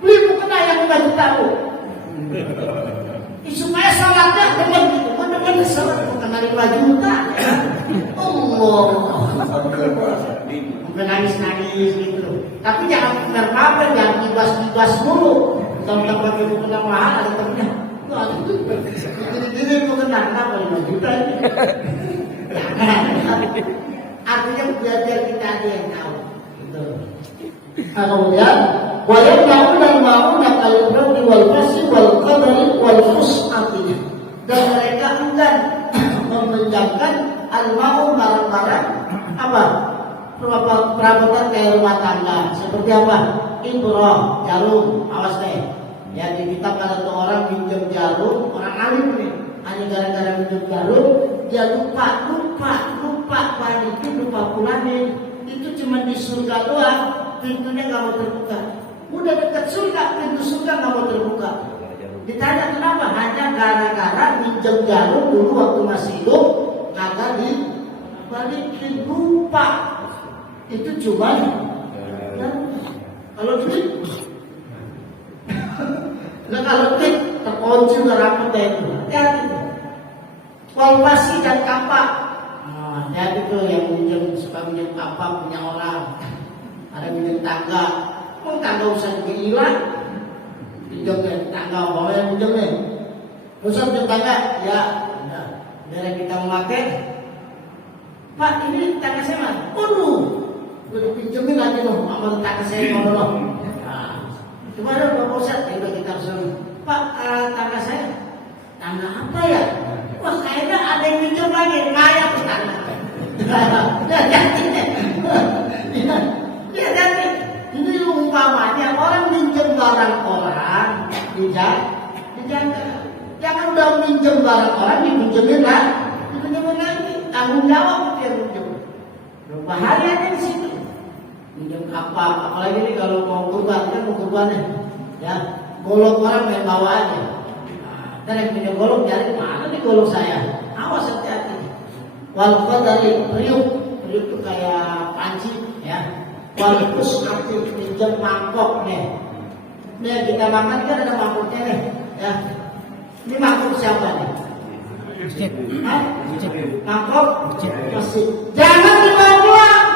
Beli mukena yang 5 juta bu. Supaya sholatnya benar gitu, benar sholat mukena 5 juta. Allah. Bukan nangis gitu. Tapi jangan benar-benar, jangan dibas-dibas mulu. Tentang pakai mukena mahal ada temennya. Wah itu gini mukena kenapa 5 juta ini? Jangan. Artinya belajar kita ada yang tahu. Gitu. Kemudian wayang dan mauna al-birri wal fasli wal qadri wal khus'ati, dan mereka enggan meminjamkan al-ma'u barang-barang apa? Perabotan kayak rumah tangga seperti apa? Ibroh, jarum, awas deh. Ya di kitab ada tuh orang pinjam jarum, orang alim nih. Hanya gara-gara pinjam jarum, dia lupa balikin, lupa pulangin. Itu cuma di surga doang, pintunya nggak mau terbuka. Udah dekat surga, pintu surga nggak mau terbuka. Ditanya kenapa? Hanya gara-gara pinjam jarum dulu waktu masih hidup, kagak dibalikin, lupa. Itu cuma kalau duit nah kalau duit terkunci rapotnya itu hati-hati. Kolpasi dan kapak hati-hati tuh yang suka minjem kapak punya orang, ada minjem tangga, mau tangga usah dihilang pinjam ke tangga bawa yang pinjam nih usah pinjam tangga ya dari kita memakai Pak ini tangga saya mas udah dipinjemin lagi loh, amal tangga saya mau loh. Cuma ada Bapak Ustadz, udah kita suruh Pak, tangga saya, tangga apa ya? Wah kayaknya ada yang pinjam lagi, kaya ke tangga. Ya jadi, ini umpamanya orang minjem barang orang, dijaga. Jangan udah minjem barang orang, dipinjemin lah, dipinjemin lagi, tanggung jawab dia minjem. Bahayanya di situ. Minjem apa? Apalagi ini kalau mau kurban, kan mau kurbannya, ya golok orang main bawa aja. Dan yang punya golok cari mana nih golok saya? Awas hati-hati. Walaupun dari periuk itu kayak panci, ya. Walaupun nanti pinjam mangkok nih. Nih kita makan kan ada mangkoknya nih, ya. Ini mangkok siapa nih? Mangkok masih. Jangan dibawa pulang.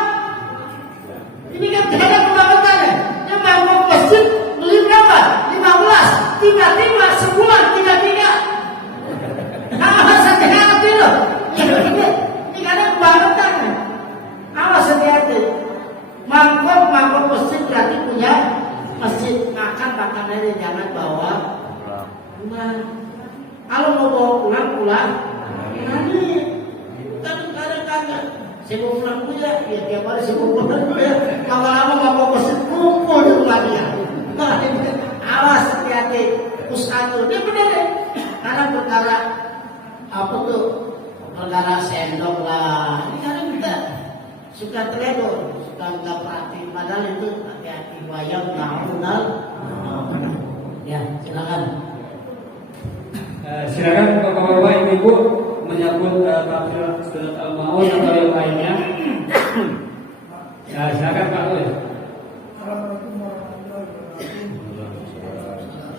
Ini kan tidak pendapatan ya. Yang mangkok masjid beli berapa? 15. Tiba-tiba sebulan 33. Awas hati-hati loh. Ini karena kebangetan ya. Awas hati-hati. Mangkok masjid berarti punya masjid. Makan aja jangan bawa pulang. Kalau mau bawa pulang. Nanti kadang-kadang saya mau pulang punya, ya tiap hari saya mau pulang punya. Lama-lama mau masjid kumpul di rumah dia. Awas hati-hati. Ustadz dia benar deh. Karena perkara apa tuh? Perkara sendok lah. Ini karena kita suka teledor, suka nggak perhatiin. Padahal itu hati-hati. Wayang naunal. Ya silakan. Silakan bapak-bapak, ibu-ibu menyambut tafsir surat Al-Maun atau yang lainnya. Ya, silakan Pak Luis. Assalamualaikum warahmatullahi wabarakatuh.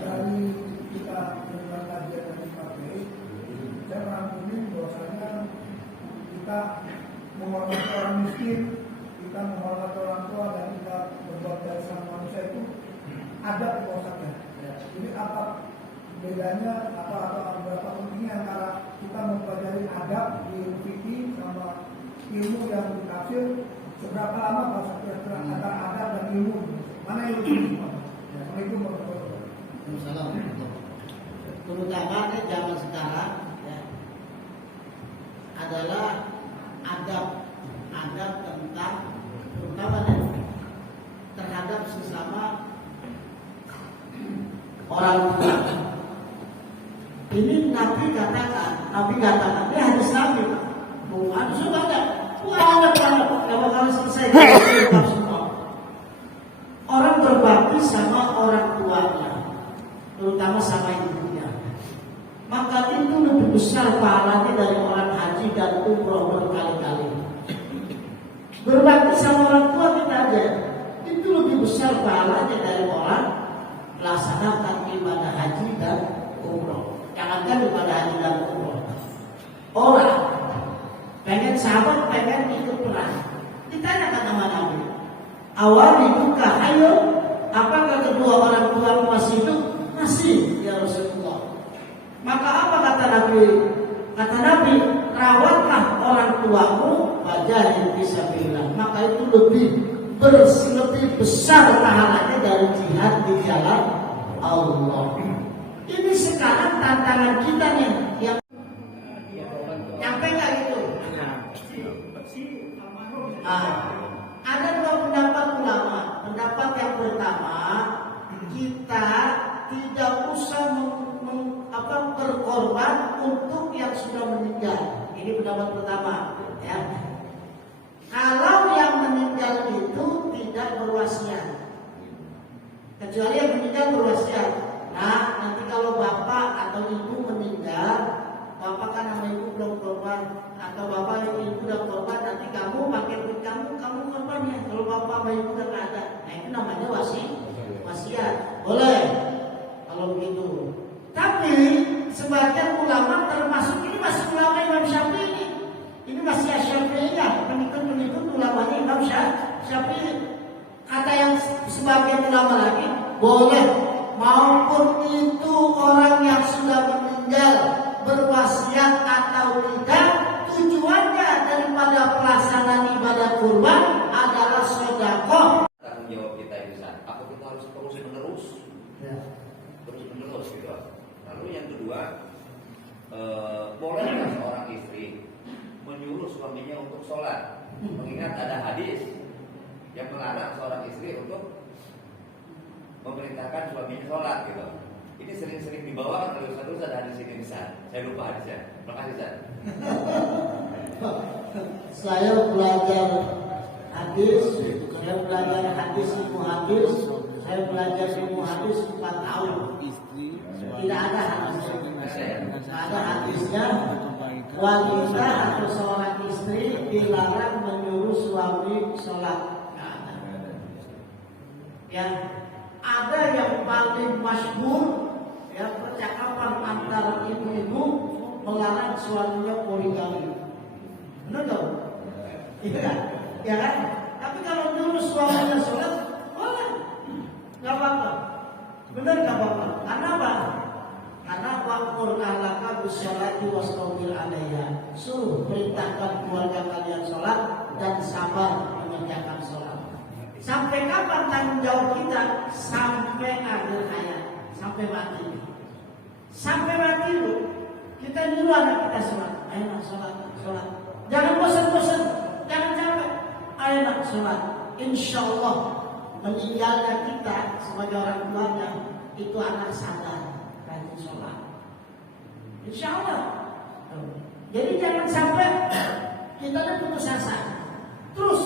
Dari kita mendengar kajian dari Pak Kiai, saya merangkumi bahwasanya kita menghormati orang miskin, kita menghormati orang tua, dan kita berbuat baik sama manusia itu ada kepuasannya. Jadi apa bedanya atau berapa pentingnya antara kita mempelajari adab di fikih sama ilmu yang ditafsir? Seberapa lama proses kira-kira antara adab dan ilmu? Mana yang lebih cepat? Assalamualaikum warahmatullahi wabarakatuh. Terutama di zaman sekarang ya, adalah adab tentang terutama terhadap sesama orang tua. Ini Nabi katakan, ini hadis Nabi. Hadis juga ada. Banyak kalau selesai semua. Orang berbakti sama orang tuanya, terutama sama ibunya, maka itu lebih besar pahalanya dari orang haji dan umroh berkali-kali. Berbakti sama orang tua kita aja, itu lebih besar pahalanya dari orang melaksanakan ibadah haji dan umroh. Jangankan ibadah haji dan umroh. Orang sahabat pengen ikut perang. Ditanyakan sama Nabi, awal dibuka, ayo, apakah kedua orang tua masih hidup? Masih, ya Rasulullah. Maka apa kata Nabi? Kata Nabi, rawatlah orang tuamu, wajahnya bisa bilang. Maka itu lebih besar pahalanya dari jihad di jalan Allah. Ini sekarang tantangan kita nih yang berkorban untuk yang sudah meninggal. Ini pendapat pertama, ya. Kalau yang meninggal itu tidak berwasiat, kecuali yang meninggal berwasiat. Nah, nanti kalau bapak atau ibu meninggal, bapak kan sama ibu belum korban, atau bapak atau ibu udah korban, nanti kamu pakai duit kamu korbannya. Kalau bapak sama ibu udah nggak ada, nah itu namanya wasiat. Boleh kalau begitu. Tapi sebagian ulama, termasuk ini masih ulama Imam Syafi'i, ini masih Syafi'iyah, pengikut ulamanya Imam Syafi'i. Kata yang sebagian ulama lagi, boleh, maupun itu orang yang sudah meninggal berwasiat atau tidak, tujuannya daripada pelaksanaan ibadah kurban adalah sedekah. Tanggung jawab kita itu, apa kita harus terus menerus? Ya. Terus menerus gitu. Lalu yang kedua, bolehkah seorang istri menyuruh suaminya untuk sholat? Mengingat ada hadis yang melarang seorang istri untuk memerintahkan suaminya sholat gitu. Ini sering-sering dibawakan oleh Ustaz ada hadis ini Ustaz. Saya lupa hadisnya. Terima kasih Ustaz. Saya belajar hadis, ilmu hadis, saya belajar ilmu hadis 4 tahun. Tidak ada hadisnya. Tidak ada hadisnya. Wanita atau seorang istri dilarang menyuruh suami sholat. Ya, ada yang paling masyhur, ya, percakapan antara ibu-ibu melarang suaminya poligami. Benar dong? Iya kan? Ya kan? Tapi kalau dulu suaminya sholat, boleh, nggak apa-apa. Benar nggak apa-apa? Karena apa? Karena waqur ahlaka bisolati wastabir alaiha. Suruh perintahkan keluarga kalian sholat dan sabar mengerjakan sholat. Sampai kapan tanggung jawab kita? Sampai akhir hayat, sampai mati. Sampai mati dulu. Kita nyuruh anak kita sholat. Ayo nak sholat. Jangan bosan-bosan, jangan capek. Ayo nak sholat. Insya Allah meninggalnya kita sebagai orang tuanya itu anak sadar rajin sholat. Insya Allah. Jadi jangan sampai kita putus asa. Terus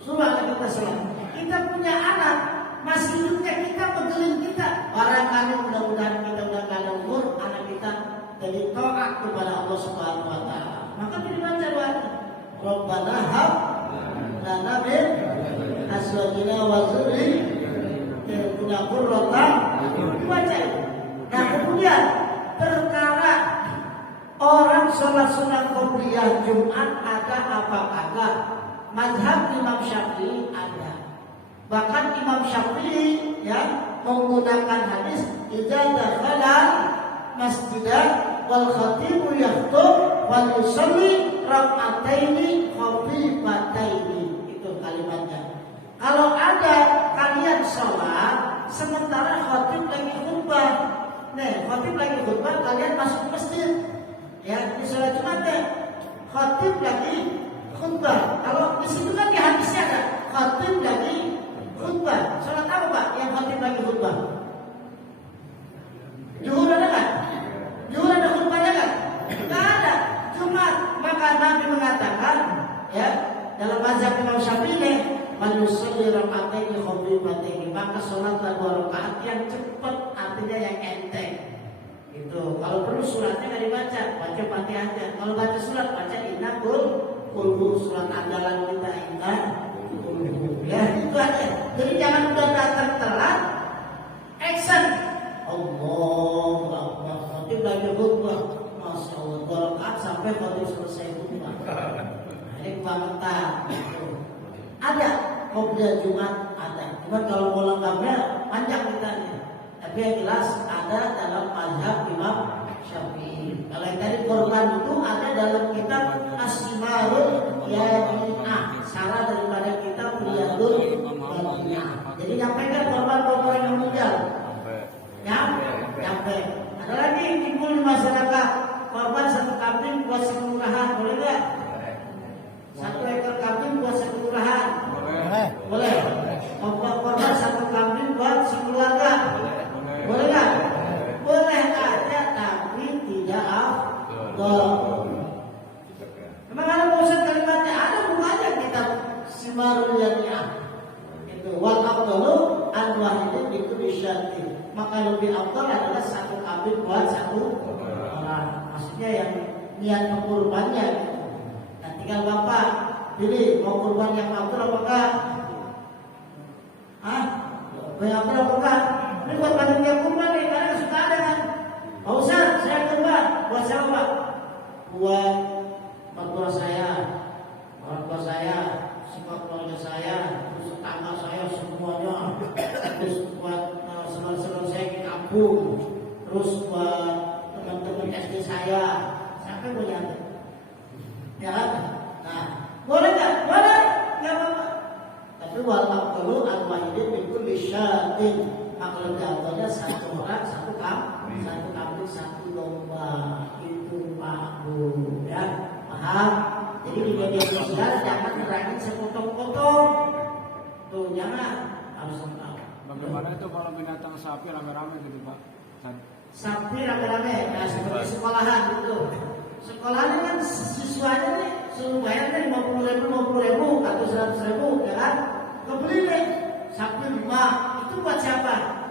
suruh anak kita sholat. Kita punya anak, masih hidupnya kita begelin kita. Barangkali mudah-mudahan kita udah gak ada umur, anak kita jadi taat kepada Allah Subhanahu Wa Taala. Maka dibaca doa ini. Rabbana hab lana min azwajina wa dzurriyyatina qurrata dibaca. Nah kemudian perkara orang sholat sunat qobliyah Jumat ada apa kagak? Mazhab Imam Syafi'i ada. Bahkan Imam Syafi'i ya menggunakan hadis idza dakhala masjidah wal khatibu yakhthub wal yusalli rak'ataini khafifataini. Itu kalimatnya. Kalau ada kalian sholat sementara khatib lagi khutbah. Nih, khatib lagi khutbah, kalian masuk masjid. Ya, di sholat Jumat deh. Khatib lagi khutbah. Kalau di situ kan di hadisnya kan khatib lagi khutbah. Sholat apa Pak yang khatib lagi khutbah? Zuhur ada kan? Zuhur ada khutbahnya kan? Tidak ada. Jumat. Maka Nabi mengatakan ya dalam mazhab Imam Syafi'i man yusalli rak'ataini khafifataini, maka sholatlah 2 rakaat yang cepat, artinya yang enteng. Itu kalau perlu suratnya nggak dibaca, baca Fatihah aja. Kalau baca surat baca innaqul kulhu, surat andalan kita ingat. Ya itu aja. Jadi jangan udah datang telat, action. Allah Akbar. Nanti belajar khutbah, masya Allah 2 rakaat sampai khutbah selesai khutbah. Ini kebangetan. Ada qobliyah Jumat ada. Cuma kalau mau lengkapnya panjang ditanya. Tapi yang jelas ada dalam mazhab Imam Syafi'i. Kalau yang tadi korban itu ada dalam kitab Asmarul Yadinah, salah daripada kitab Riyadul Yadinah. Jadi nyampaikan korban-korban yang meninggal. Nyampe. Ada lagi timbul di masyarakat korban 1 kambing buat sekelurahan, boleh nggak? 1 ekor kambing buat sekelurahan. Boleh. Korban 1 kambing buat sekeluarga. Boleh nggak? Boleh aja, tapi satu orang. Maksudnya yang niat kurbannya. Nah, tinggal bapak pilih mau kurban yang afdal apa enggak? Yang afdal apa enggak? Ini buat panitia kurban nih, karena suka ada kan? Pak Ustaz, saya kurban buat siapa? Buat mertua saya, orang tua saya, semua keluarga saya, terus tetangga saya semuanya, terus buat saudara-saudara saya di kampung, terus buat teman-teman SD saya, sampai punya. Ya kan? Nah, boleh nggak? Boleh, nggak apa-apa. Tapi walaupun perlu al-wahidin itu lisyatin, maka lebih awalnya satu orang, satu kambing, satu domba, itu makruh, ya, paham? Jadi di media sosial jangan nerangin sepotong-potong, tuh jangan, harus tahu. Bagaimana itu kalau binatang sapi rame-rame gitu Pak? Sapi rame-rame, nah seperti sekolahan gitu. Sekolahan ini kan siswanya nih suruh bayar nih 50.000 atau 100.000, ya kan? Kebeli nih sapi 5, itu buat siapa?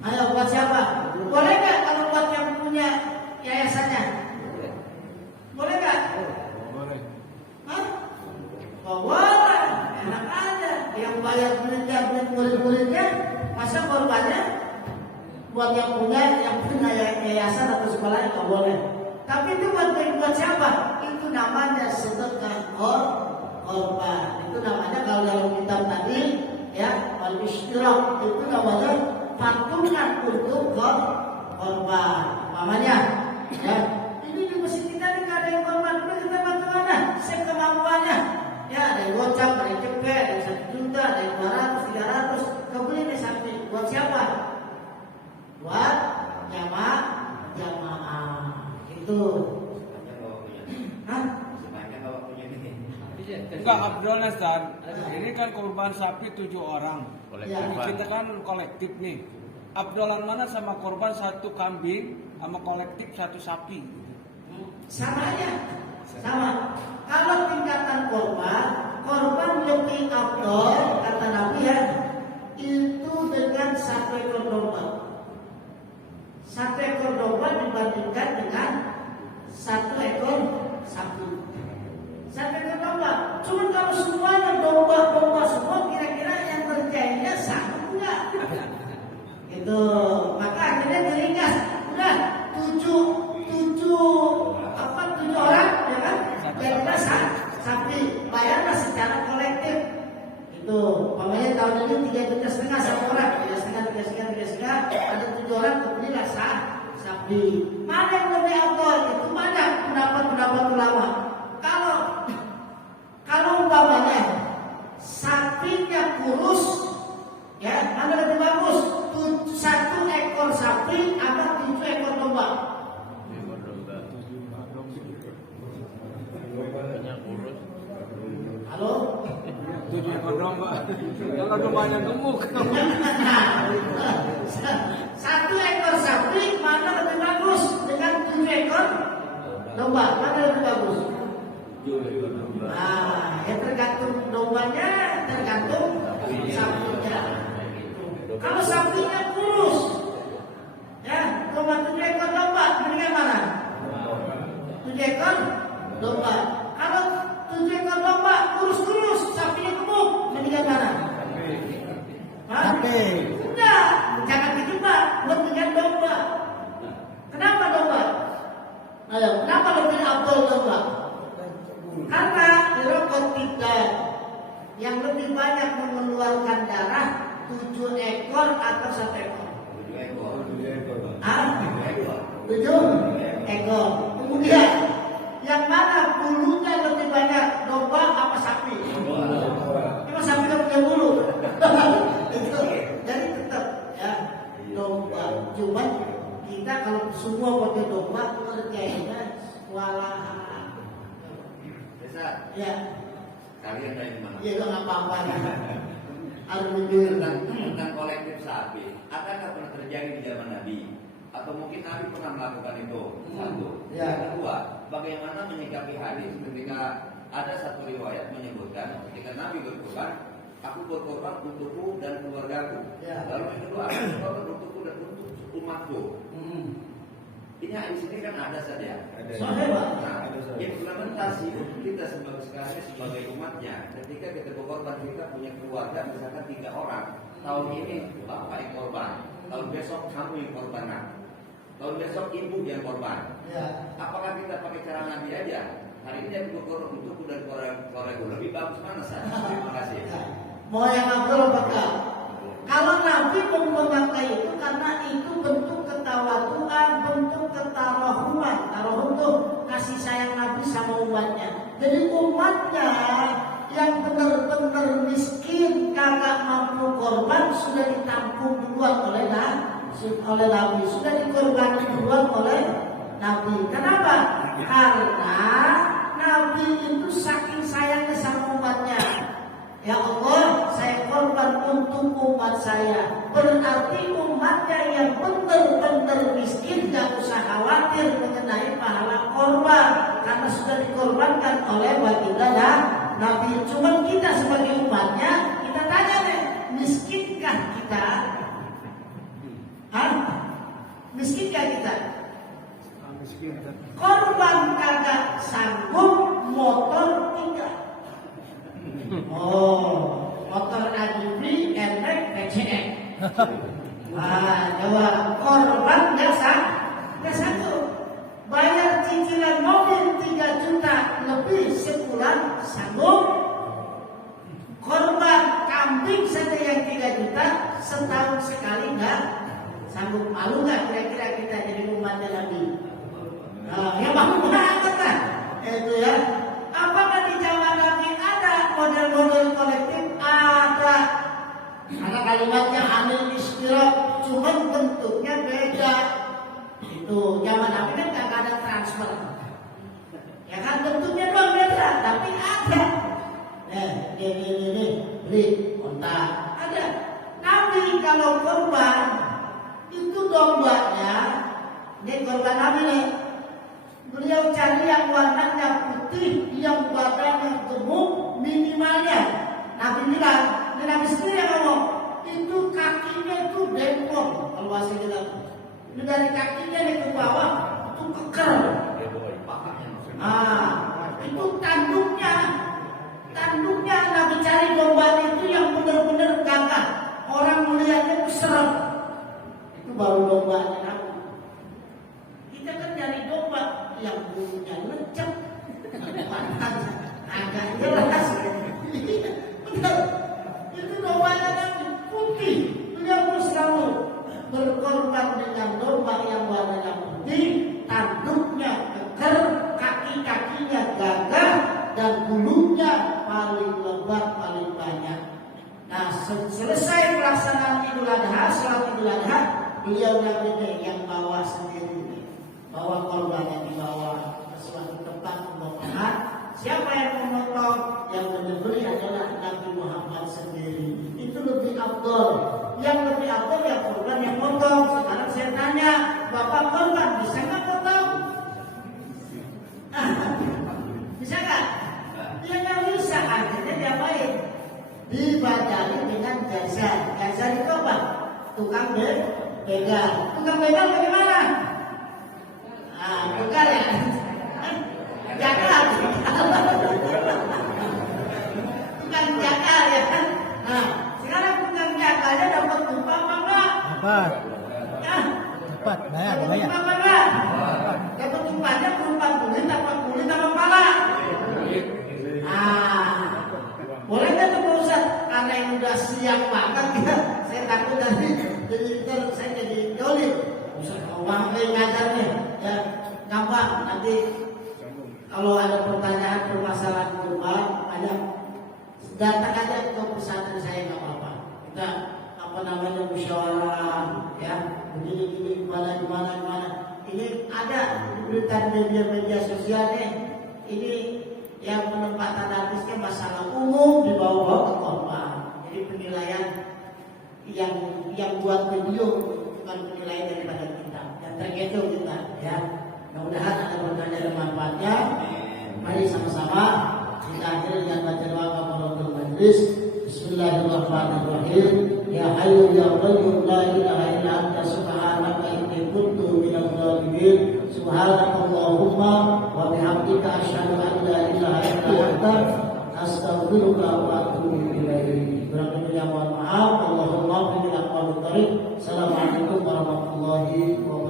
Ayo buat siapa? Boleh nggak kalau buat yang punya yayasannya? Boleh nggak? Boleh. Hah? Oh, boleh, enak aja. Yang bayar murid-muridnya, masa korbannya buat yang punya yayasan atau sekolahnya nggak boleh. Tapi itu buat siapa? Itu namanya sedekah korban. Itu namanya kalau dalam kitab tadi ya al-ishtirak, itu namanya patungan untuk korban. Namanya ya. Ini di masjid kita nih nggak ada yang korban, kita patungan dah sekemampuannya. Ya, ada yang gocap, ada yang cepet, ada yang 1 juta, ada yang 200, 300. Kebeli nih sapi. Buat siapa? Buat jamaah. Itu. Hah? Enggak, abdolnya Ustaz. Ini kan kurban sapi 7 orang. Kolektif. Kita kan kolektif nih. Abdolan mana sama korban 1 kambing sama kolektif 1 sapi? Sama aja. Sama. Kalau tingkatan korban lebih afdol kata Nabi ya, itu dengan 1 ekor domba. 1 ekor domba dibandingkan dengan 1 ekor sapi. 1 ekor domba. Cuma kalau semuanya domba semua, kira-kira yang terjadinya sama enggak? Itu maka akhirnya diringkas. Udah 7 orang, ya kan? Jadilah sapi, bayarlah secara kolektif. Itu, makanya tahun ini 3,5 juta satu orang, 3,5, ada 7 orang kebelilah sapi. Mana yang lebih afdal? Itu banyak pendapat ulama. Kalau umpamanya sapinya kurus, ya mana lebih bagus? 1 ekor sapi atau 7 ekor domba? Halo? 7 ekor domba. Kalau dombanya gemuk. 1 ekor sapi mana lebih bagus dengan 7 ekor domba? Mana lebih bagus? Nah, ya tergantung dombanya, tergantung sapinya. Kalau sapinya kurus, ya, 7 ekor domba, mendingan mana? 7 ekor domba. Kalau 7 ekor domba kurus, sapinya gemuk, mendingan mana? Sapi. Enggak, jangan gitu Pak, mendingan domba. Kenapa domba? Ayo, kenapa lebih afdal domba? Karena dirokot tidak yang lebih banyak mengeluarkan darah 7 ekor atau 1 ekor. 7 ekor. Kemudian yang mana bulunya lebih banyak, domba apa sapi? Emang sapi kan punya bulu. Jadi tetap ya domba. Cuma kita kalau semua pakai domba kerjanya walahan. Ya. Kalian dari mana? Iya, nggak apa-apa ya. Tentang kolektif sapi, apakah pernah terjadi di zaman Nabi? Atau mungkin Nabi pernah melakukan itu? Satu. Ya. Yang kedua, bagaimana menyikapi hadis ketika ada satu riwayat menyebutkan ketika Nabi berkorban, aku berkorban untukku dan keluargaku. Ya. Lalu yang kedua, aku berkorban untukku dan untuk umatku. Ini hadis ini kan ada saja. Sahih, Pak. Nah, implementasi untuk kita sebagai umatnya, ketika kita berkorban, kita punya keluarga misalkan 3 orang. Tahun ini bapak yang korban, tahun besok kamu yang korbanan, tahun besok ibu yang korban. Ya. Apakah kita pakai cara Nabi aja? Hari ini aku berkorban untuk dan korban lebih bagus mana saya? Terima kasih. Mau yang Abdul apakah? Kalau Nabi memakai itu karena itu bentuk ketawaduan, bentuk ketarohuman. Tarohum itu kasih sayang Nabi sama umatnya. Jadi umatnya yang benar-benar miskin, kagak mampu korban, sudah ditampung duluan oleh Nabi, sudah dikorbankan duluan oleh Nabi. Kenapa? Karena Nabi itu saking sayangnya sama umatnya. Ya Allah, saya korban untuk umat saya. Berarti umatnya yang benar-benar miskin gak usah khawatir mengenai pahala korban, karena sudah dikorbankan oleh baginda Nabi. Cuma kita sebagai umatnya, kita tanya deh, miskinkah kita? Hah? Miskinkah kita? Korban kagak sanggup, motor tinggal. Oh, motor Adibri, Enek, PCX. Jawab korban nggak sanggup. Bayar cicilan mobil 3 juta lebih sebulan sanggup. Korban kambing saja yang 3 juta setahun sekali nggak sanggup. Malu nggak kira-kira kita jadi umatnya Nabi? Ya malu banget lah. Itu ya. Apakah di zaman Nabi ada model-model kolektif? Ada. Ada kalimatnya anil istirah, cuman bentuknya beda. Itu zaman Nabi kan gak ada transfer. Ya kan bentuknya doang beda, tapi ada. Ini beli kontak. Ada. Nabi kalau korban itu dombanya, ini korban Nabi nih. Beliau cari yang warnanya putih, yang badannya gemuk, minimalnya. Nabi bilang, ini Nabi sendiri yang ngomong, itu kakinya itu dempong. Kalau bahasa kita, ini dari kakinya nih ke bawah, itu keker. Itu tanduknya Nabi cari domba itu yang benar-benar gagah. Orang melihatnya itu serem. Itu baru dombanya Nabi. Kita kan cari domba yang bulunya lecek, agak jelas. Betul. Itu dombanya Nabi putih. Beliau pun selalu berkorban dengan domba yang warnanya putih, tanduknya keker, kaki-kakinya gagah, dan bulunya paling lebat, paling banyak. Nah, selesai pelaksanaan Idul Adha, sholat Idul Adha, beliau Nabi yang bawa sendiri, bawa korbannya di bawah ke suatu tempat pemotongan. Siapa yang memotong, yang menyembelih adalah Nabi Muhammad sendiri. Itu lebih afdol. Yang lebih afdol yang korban yang potong. Sekarang saya tanya, Bapak korban bisa nggak potong? Bisa nggak? Ya nggak bisa. Akhirnya diapain? Dibadali dengan jazar. Jazar itu apa? Tukang begal. Tukang begal bagaimana? Begal ya? Jakal. Tukang jakal ya kan? Nah, sekarang tukang jakalnya dapat upah apa enggak? Dapat. Bayar. Upah apa enggak? Dapat upahnya berupa kulit apa pala? Boleh nggak tuh Pak Ustaz? Karena yang udah siap banget ya, saya takut nanti saya jadi jolim. Ustaz, orang lain ngajar nih, ya gampang nanti. Kalau ada pertanyaan permasalahan kurban, datang aja ke pesantren saya nggak apa-apa. Kita musyawarah, ya begini gimana. Ini ada diberikan media sosial nih. Ini yang penempatan hadisnya masalah umum dibawa ke korban. Jadi penilaian yang buat video bukan penilaian daripada kita. Yang tergeto kita, ya. Mudah-mudahan ada pertanyaan dan manfaatnya. Mari sama-sama kita akhiri dengan baca doa kafaratul majlis. Bismillahirrahmanirrahim. Ya Hayyu ya Qayyum la ilaha illa anta subhanaka inni kuntu minadz dzalimin. Subhanakallahumma wa bihamdika asyhadu an la ilaha illa anta astaghfiruka wa atubu ilaik. Mohon maaf. Allahumma qina wa Assalamualaikum warahmatullahi wabarakatuh.